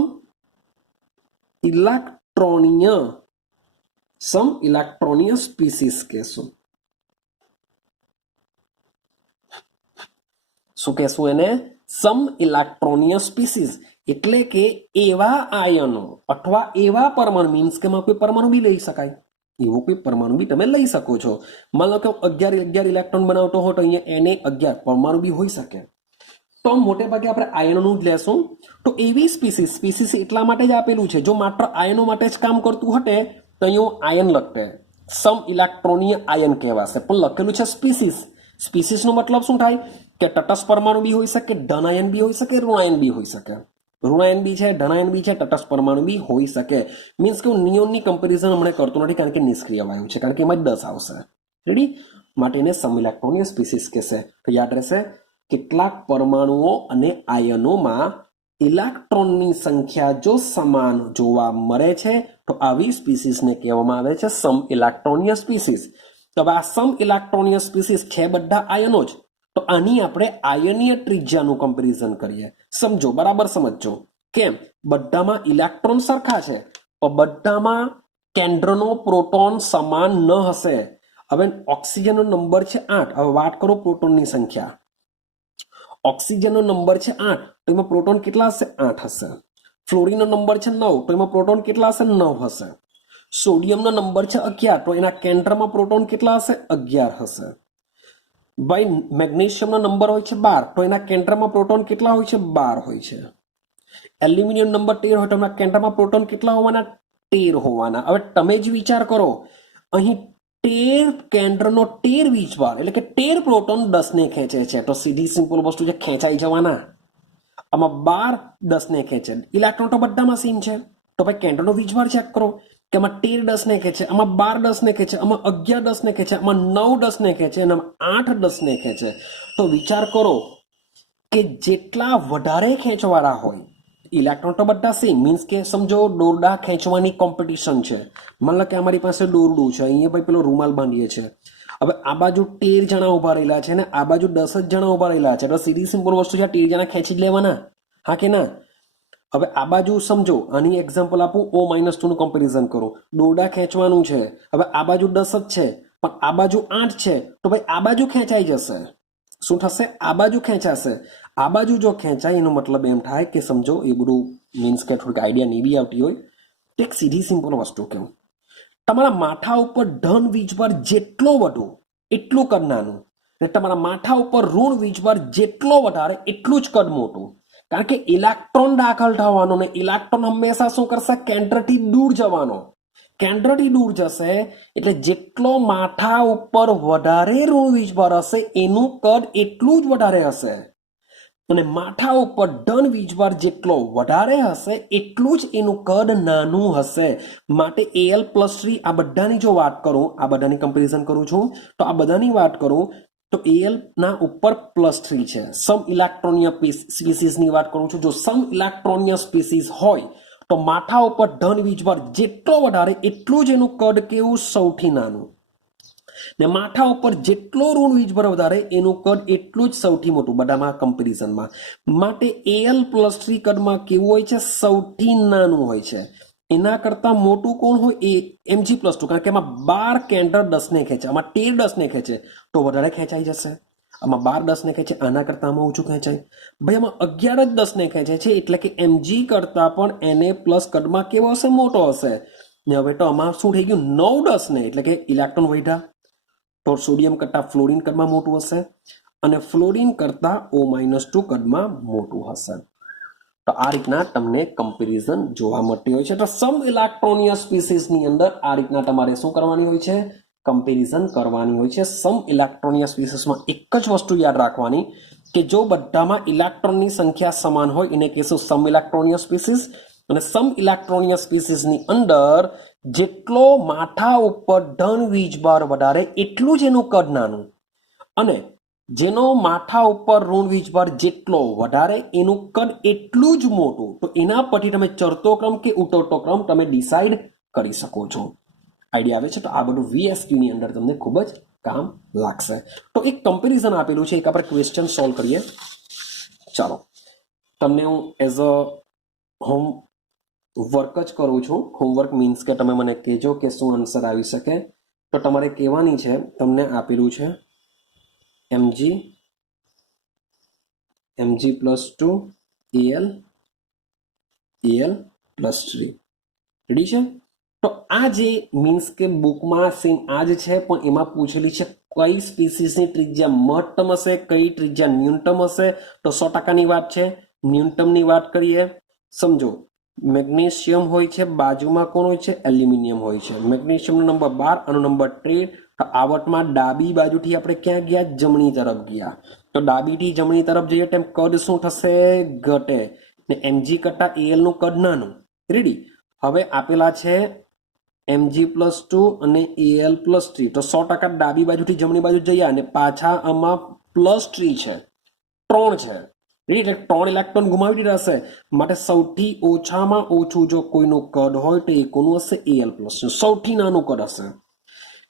ઇલેક્ટ્રોનીય સ્પીસીસ કહેશું. શું કહેશું એને? સમ ઇલેક્ટ્રોનીય સ્પીસીસ. એટલે કે એવા આયનો અથવા એવા પરમાણુ, મીન્સ કે કોઈ પરમાણુ બી લઈ શકાય, એવો કોઈ પરમાણુ બી તમે લઈ શકો છો. માનો કે 11 ઇલેક્ટ્રોન બનાવતો હોય તો અહીંયા Na11 પરમાણુ બી હોઈ શકે. તો મોટે ભાગે આપણે આયનોનું જ લેશું. તો એવી સ્પીસીસ એટલા માટે જ આપેલું છે, જો માત્ર આયનો માટે જ કામ કરતું હતે તો અહીંયા આયન લખતે, સમ ઇલેક્ટ્રોનીય આયન કહેવાશે, પણ લખેલું છે સ્પીસીસ. સ્પીસીસનો મતલબ શું થાય કે તટસ્થ પરમાણુ બી હોઈ શકે, ધન આયન બી હોઈ શકે, ઋણ આયન બી હોઈ શકે. ઋણ આયન બી છે, ધન આયન બી છે, તટસ્થ પરમાણુ બી હોઈ શકે. મીન્સ કે હું નિયોનની કમ્પેરિઝન હમણાં કરતો નથી કારણ કે નિષ્ક્રિય વાયુ છે, કારણ કે એમાં 10 આવશે. રેડી? માટે એને સમ ઇલેક્ટ્રોનીય સ્પીસીસ કહેશે. તો યાદ રહેશે, કેટલાક પરમાણુઓ અને આયનોમાં ઇલેક્ટ્રોનની સંખ્યા જો સમાન જોવા મળે છે તો આવી સ્પીસીસને કહેવામાં આવે છે સમ ઇલેક્ટ્રોનીય સ્પીસીસ. તો આ સમ ઇલેક્ટ્રોનીય સ્પીસીસ છે બધા આયનો જ. તો આની આપણે આયનીય ત્રિજ્યાનું કમ્પેરિઝન કરીએ. સમજો, બરાબર સમજો. કેમ? બધામાં ઇલેક્ટ્રોન સરખા છે પણ બધામાં કેન્દ્રનો પ્રોટોન સમાન ન હશે. હવે ઓક્સિજનનો નંબર છે 8, હવે વાત કરો પ્રોટોનની સંખ્યા. ઓક્સિજનનો નંબર છે 8, તો એમાં પ્રોટોન કેટલા હશે? 8 હશે. ફ્લોરિનનો નંબર છે 9, તો એમાં પ્રોટોન કેટલા હશે? 9 હશે. સોડિયમનો નંબર છે 11, તો એના કેન્દ્રમાં પ્રોટોન કેટલા હશે? 11 હશે. ભાઈ મેગ્નેશિયમનો નંબર હોય છે 12, તો એના કેન્દ્રમાં પ્રોટોન કેટલા હોય છે? 12 હોય છે. એલ્યુમિનિયમ નંબર 13 હોય તો એના કેન્દ્રમાં પ્રોટોન કેટલા હોવાના? 13 હોવાના. હવે તમે જ વિચાર કરો, અહીં 13 કેન્દ્રનો 13 વીજભાર એટલે કે 13 પ્રોટોન 10 ને ખેંચે છે, તો સીધી સિમ્પલ વસ્તુ છે, ખેંચાઈ જવાના. આમાં 12 10 ને ખેંચે, ઇલેક્ટ્રોન તો બધામાં સેમ છે. તો ભાઈ કેન્દ્રનો વીજભાર ચેક કરો કે આમાં 13 10 ને ખેંચે, આમાં 12 10 ને ખેંચે, આમાં 11 10 ને ખેંચે, આમાં 9 10 ને ખેંચે અને આમાં 8 10 ને ખેંચે. તો વિચાર કરો કે જેટલા વધારે ખેંચવાળા હોય, ઇલેક્ટ્રોન તો બધા સેમ, મીન્સ કે સમજો દોરડા ખેંચવાની કોમ્પિટિશન છે. માન લો કે અમારી પાસે દોરડું છે, અહીંયા ભાઈ પેલો રૂમાલ બાંધીએ છે. હવે આ બાજુ 13 જણા ઉભા રહેલા છે ને આ બાજુ 10 જ જણા ઉભા રહેલા છે, તો સીધી સિમ્પલ વસ્તુ છે 13 જણા ખેંચી જ લેવાના, હા કે ના? હવે આ બાજુ સમજો, આની એક્ઝામ્પલ આપું, O-2 નું કમ્પેરિઝન કરું, દોરડા ખેંચવાનું છે. હવે આ બાજુ 10 જ છે પણ આ બાજુ 8 છે, તો ભાઈ આ બાજુ ખેંચાઈ જશે. શું થશે? આ બાજુ ખેંચાશે. આ બાજુ જો ખેંચાય એનો મતલબ એમ થાય કે સમજો, એ બધું મીન્સ કે થોડીક આઈડિયા નહીં બી આવતી હોય તો એક સીધી સિમ્પલ વસ્તુ કહું, તમારા માથા ઉપર ધન વીજભાર જેટલો વધુ એટલું કદ નાનું, અને તમારા માથા ઉપર ઋણ વીજભાર જેટલો વધારે એટલું જ કદ મોટું. કારણ કે ઇલેક્ટ્રોન દાખલ થવાનો ને ઇલેક્ટ્રોન હંમેશા શું કરશે? કેન્દ્રથી દૂર જવાનો. કેન્દ્રથી દૂર જશે એટલે જેટલો માથા ઉપર વધારે ઋણ વીજભાર હશે એનું કદ એટલું જ વધારે હશે, અને માથા ઉપર ધન વીજભાર જેટલો વધારે હશે એટલું જ એનું કદ નાનું હશે. માટે Al+3 આ બધાની જો વાત કરું, આ બધાની કમ્પેરિઝન કરું છું, તો આ બધાની વાત કરું તો Al ના ઉપર +3 છે. સમ ઇલેક્ટ્રોનિય સ્પીસીસની વાત કરું છું. જો સમ ઇલેક્ટ્રોનિય સ્પીસીસ હોય તો માથા ઉપર ધન વીજભાર જેટલો વધારે એટલું જ એનું કદ કેવું? સૌથી નાનું. ને માથા ઉપર જેટલો ઋણ વીજભાર વધારે એનું કદ એટલું જ સૌથી મોટું બધામાં કમ્પેરિઝનમાં. માટે Al+3 કદમાં કેવું હોય છે? સૌથી નાનું હોય છે. એના કરતા મોટું કોણ હોય? એ Mg+2, કારણ કે એમાં 12 કેન્દ્ર 10 ને ખેંચે, આમાં 13 10 ને ખેંચે તો વધારે ખેંચાઈ જશે. આમાં 12 10 ને ખેંચે, આના કરતા આમાં ઓછું ખેંચાય. ભાઈ આમાં 11 જ 10 ને ખેંચે છે, એટલે કે Mg કરતા પણ Na+ કદમાં કેવો હશે? મોટો હશે. ને હવે તો આમાં શું થઈ ગયું? 9 10 ને, એટલે કે ઇલેક્ટ્રોન વધ્યા, તો સોડિયમ કરતા ફ્લોરિન કદમાં મોટું હશે, અને ફ્લોરિન કરતા O-2 કદમાં મોટું હશે. તો આ રીતના તમને કમ્પેરિઝન જોવા મળતી હોય છે. તો સમ ઇલેક્ટ્રોનિય સ્પીસીસની અંદર આ રીતના તમારે શું કરવાની હોય છે? કમ્પેરિઝન કરવાની હોય છે. સમ ઇલેક્ટ્રોનિય સ્પીસીસમાં એક જ વસ્તુ યાદ રાખવાની કે જો બધામાં ઇલેક્ટ્રોનની સંખ્યા સમાન હોય એને કહેશું સમ ઇલેક્ટ્રોનિય સ્પીસીસ, અને સમ ઇલેક્ટ્રોનિય સ્પીસીસની અંદર જેટલો માથા ઉપર ધન વીજભાર વધારે એટલું જ એનું કદ નાનું, અને જેનો માથા ઉપર ઋણ વીજભાર જેટલો વધારે એનું કદ એટલું જ મોટું. તો એના પરથી તમે ચડતો ક્રમ કે ઉતરતો ક્રમ તમે ડિસાઈડ કરી શકો છો. આઈડિયા આવે છે? તો આ બધું VSQ ની અંદર તમને ખૂબ જ કામ લાગશે. તો એક કમ્પેરિઝન આપેલું છે, એક આપણે ક્વેશ્ચન સોલ્વ કરીએ. ચાલો, તમને હું એઝ અ હોમ વર્ક જ કરું છું. હોમવર્ક મીન્સ કે તમે મને કહેજો કે શું આન્સર આવી શકે. તો તમારે કહેવાની છે, તમને આપેલું છે Mg+2 Al+3. રેડી છે? તો આ જે મીન્સ કે બુકમાં સેમ આ જ છે, પણ એમાં પૂછેલી છે કઈ સ્પીસીસની ત્રિજ્યા મહત્તમ હશે, કઈ ત્રિજ્યા ન્યૂનતમ હશે. તો 100%ની વાત છે. ન્યૂનતમની વાત કરીએ, સમજો મેગ્નેશિયમ હોય છે, બાજુમાં કોણ હોય છે? એલ્યુમિનિયમ હોય છે. મેગ્નેશિયમનો નંબર 12 અને નંબર 13. તો આવટમાં ડાબી બાજુથી આપણે ક્યાં ગયા? જમણી તરફ ગયા. તો ડાબીથી જમણી તરફ જઈએ તેમ કદ શું થશે? ઘટે. ને Mg કરતા Al નું કદ નાનું. રેડી? હવે આપેલા છે Mg+2 અને Al+3. તો 100% ડાબી બાજુથી જમણી બાજુ જઈએ અને પાછા આમાં +3 છે, 3 છે. એટલે 3 ઇલેક્ટ્રોન ગુમાવી દીધા હશે. માટે સૌથી ઓછામાં ઓછું જો કોઈનું કદ હોય તો એ કોનું હશે? Al+3. સૌથી નાનું કદ હશે.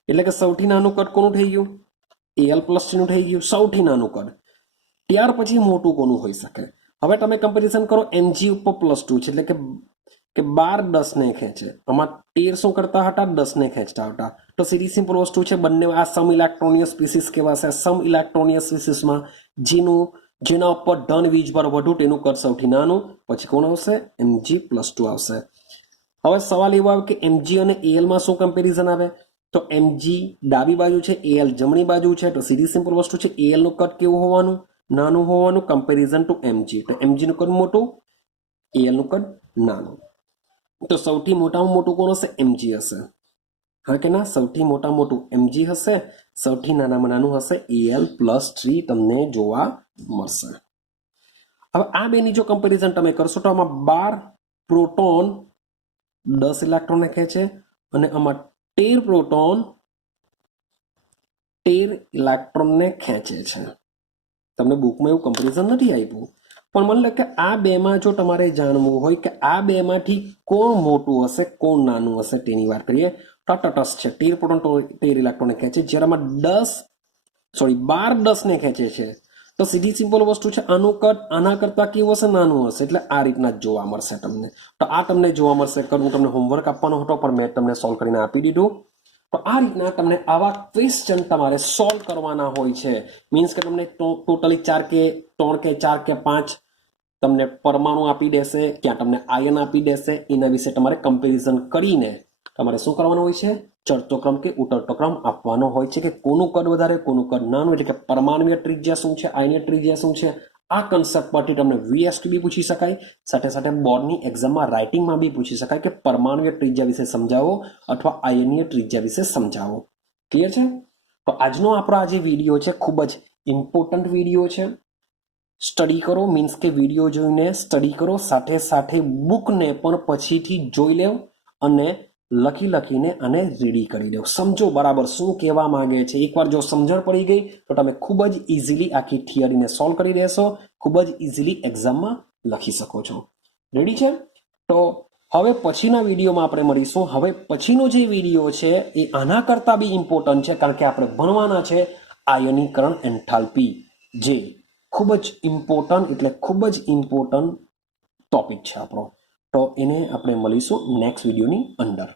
એટલે કે સૌથી નાનું કદ કોનું થઈ ગયું? Al+3 નું થઈ ગયું, સૌથી નાનું કદ. ત્યાર પછી મોટું કોનું હોઈ શકે? હવે તમે કમ્પેરિઝન કરો, Mg ઉપર +2 છે, એટલે કે 12 10 ને ખેંચે, આમાં 13 શું કરતા હતા? 10 ને ખેંચતા હતા. તો સીધી સિમ્પલ વસ્તુ છે, બંને આ સમ ઇલેક્ટ્રોનિય સ્પીસીસ કહેવાશે. સમ ઇલેક્ટ્રોનિય સ્પીસીસમાં જેના ઉપર ધન વીજભાર વધુ તેનું કદ સૌથી નાનું, પછી કોણ આવશે? Mg+2 આવશે. હવે સવાલ એવો આવે કે Mg અને Al માં શું કમ્પેરિઝન આવે? તો Mg ડાબી બાજુ છે, Al જમણી બાજુ છે. તો સીધી સિમ્પલ વસ્તુ છે, Al નું કદ કેવું હોવાનું? નાનું હોવાનું. Comparison two Mg. તો Mg નું કદ મોટું, Al નું કદ નાનું. તો સૌથી મોટામાં મોટું કોણ હશે? Mg હશે, હા કે ના? સૌથી મોટા મોટું Mg હશે, સૌથી નાનામાં નાનું હશે Al+3 તમને જોવા મળશે. હવે આ બેની જો કમ્પેરિઝન તમે કરશો તો આમાં 12 પ્રોટોન 10 ઇલેક્ટ્રોન ખેંચે, અને આમાં 13 પ્રોટોન 13 ઇલેક્ટ્રોનને ખેંચે છે. તમને બુકમાં એવું કમ્પેરિઝન નથી આપ્યું, પણ મને લાગે કે આ બેમાં જો તમારે જાણવું હોય કે આ બેમાંથી કોણ મોટું હશે, કોણ નાનું હશે, તેની વાત કરીએ તટસ્થ છે, 13 પ્રોટોન 13 ઇલેક્ટ્રોન ખેંચે, જ્યારે આમાં 12 10 ને ખેંચે છે. તો સીધી સિમ્પલ વસ્તુ છે, આનું કદ આના કરતા કેવું હશે? નાનું હશે. એટલે આ રીતના જ જોવા મળશે તમને. તો આ તમને જોવા મળશે. હું તમને હોમવર્ક આપવાનો હતો પણ મેં તમને સોલ્વ કરીને આપી દીધું. તો આ રીતના તમને આવા ક્વેશ્ચન તમારે સોલ્વ કરવાના હોય છે. મીન્સ કે તમને ટોટલી 4 કે 3 કે 4 કે 5 તમને પરમાણુ આપી દેશે, ત્યાં તમને આયન આપી દેશે. એના વિશે તમારે કમ્પેરિઝન કરીને તમારે શું કરવાનું હોય છે? ચડતો ક્રમ કે ઉતરતો ક્રમ આપવાનો હોય છે કે કોનું કદ વધારે, કોનું કદ નાનું, એટલે કે પરમાણુય ત્રિજ્યા શું છે, આયનીય ત્રિજ્યા શું છે. આ કન્સેપ્ટ પરથી તમને VST બી પૂછી શકાય, સાથે સાથે બોર્ડની એક્ઝામમાં રાઇટિંગમાં બી પૂછી શકાય કે પરમાણુય ત્રિજ્યા વિશે સમજાવો અથવા આયનીય ત્રિજ્યા વિશે સમજાવો. ક્લિયર છે? તો આજનો આપણો આ જે વિડીયો છે ખૂબ જ ઇમ્પોર્ટન્ટ વિડીયો છે. સ્ટડી કરો, મીન્સ કે વિડીયો જોઈને સ્ટડી કરો, સાથે સાથે બુકને પણ પછીથી જોઈ લેવ અને લખીને આને રેડી કરી દો. સમજો બરાબર શું કહેવા માંગે છે. એકવાર જો સમજણ પડી ગઈ તો તમે ખૂબ જ ઇઝીલી આખી થિયરીને સોલ્વ કરી દેશો, ખૂબ જ ઇઝીલી એક્ઝામમાં લખી શકો છો. રેડી છે? તો હવે પછીના વિડીયોમાં આપણે મળીશું. હવે પછીનો જે વિડીયો છે એ આના કરતા બી ઇમ્પોર્ટન્ટ છે, કારણ કે આપણે ભણવાના છે આયનીકરણ એન્થાલ્પી, જે ખૂબ જ ઇમ્પોર્ટન્ટ, એટલે ખૂબ જ ઇમ્પોર્ટન્ટ ટોપિક છે આપણો. તો એને આપણે મળીશું નેક્સ્ટ વિડીયોની અંદર.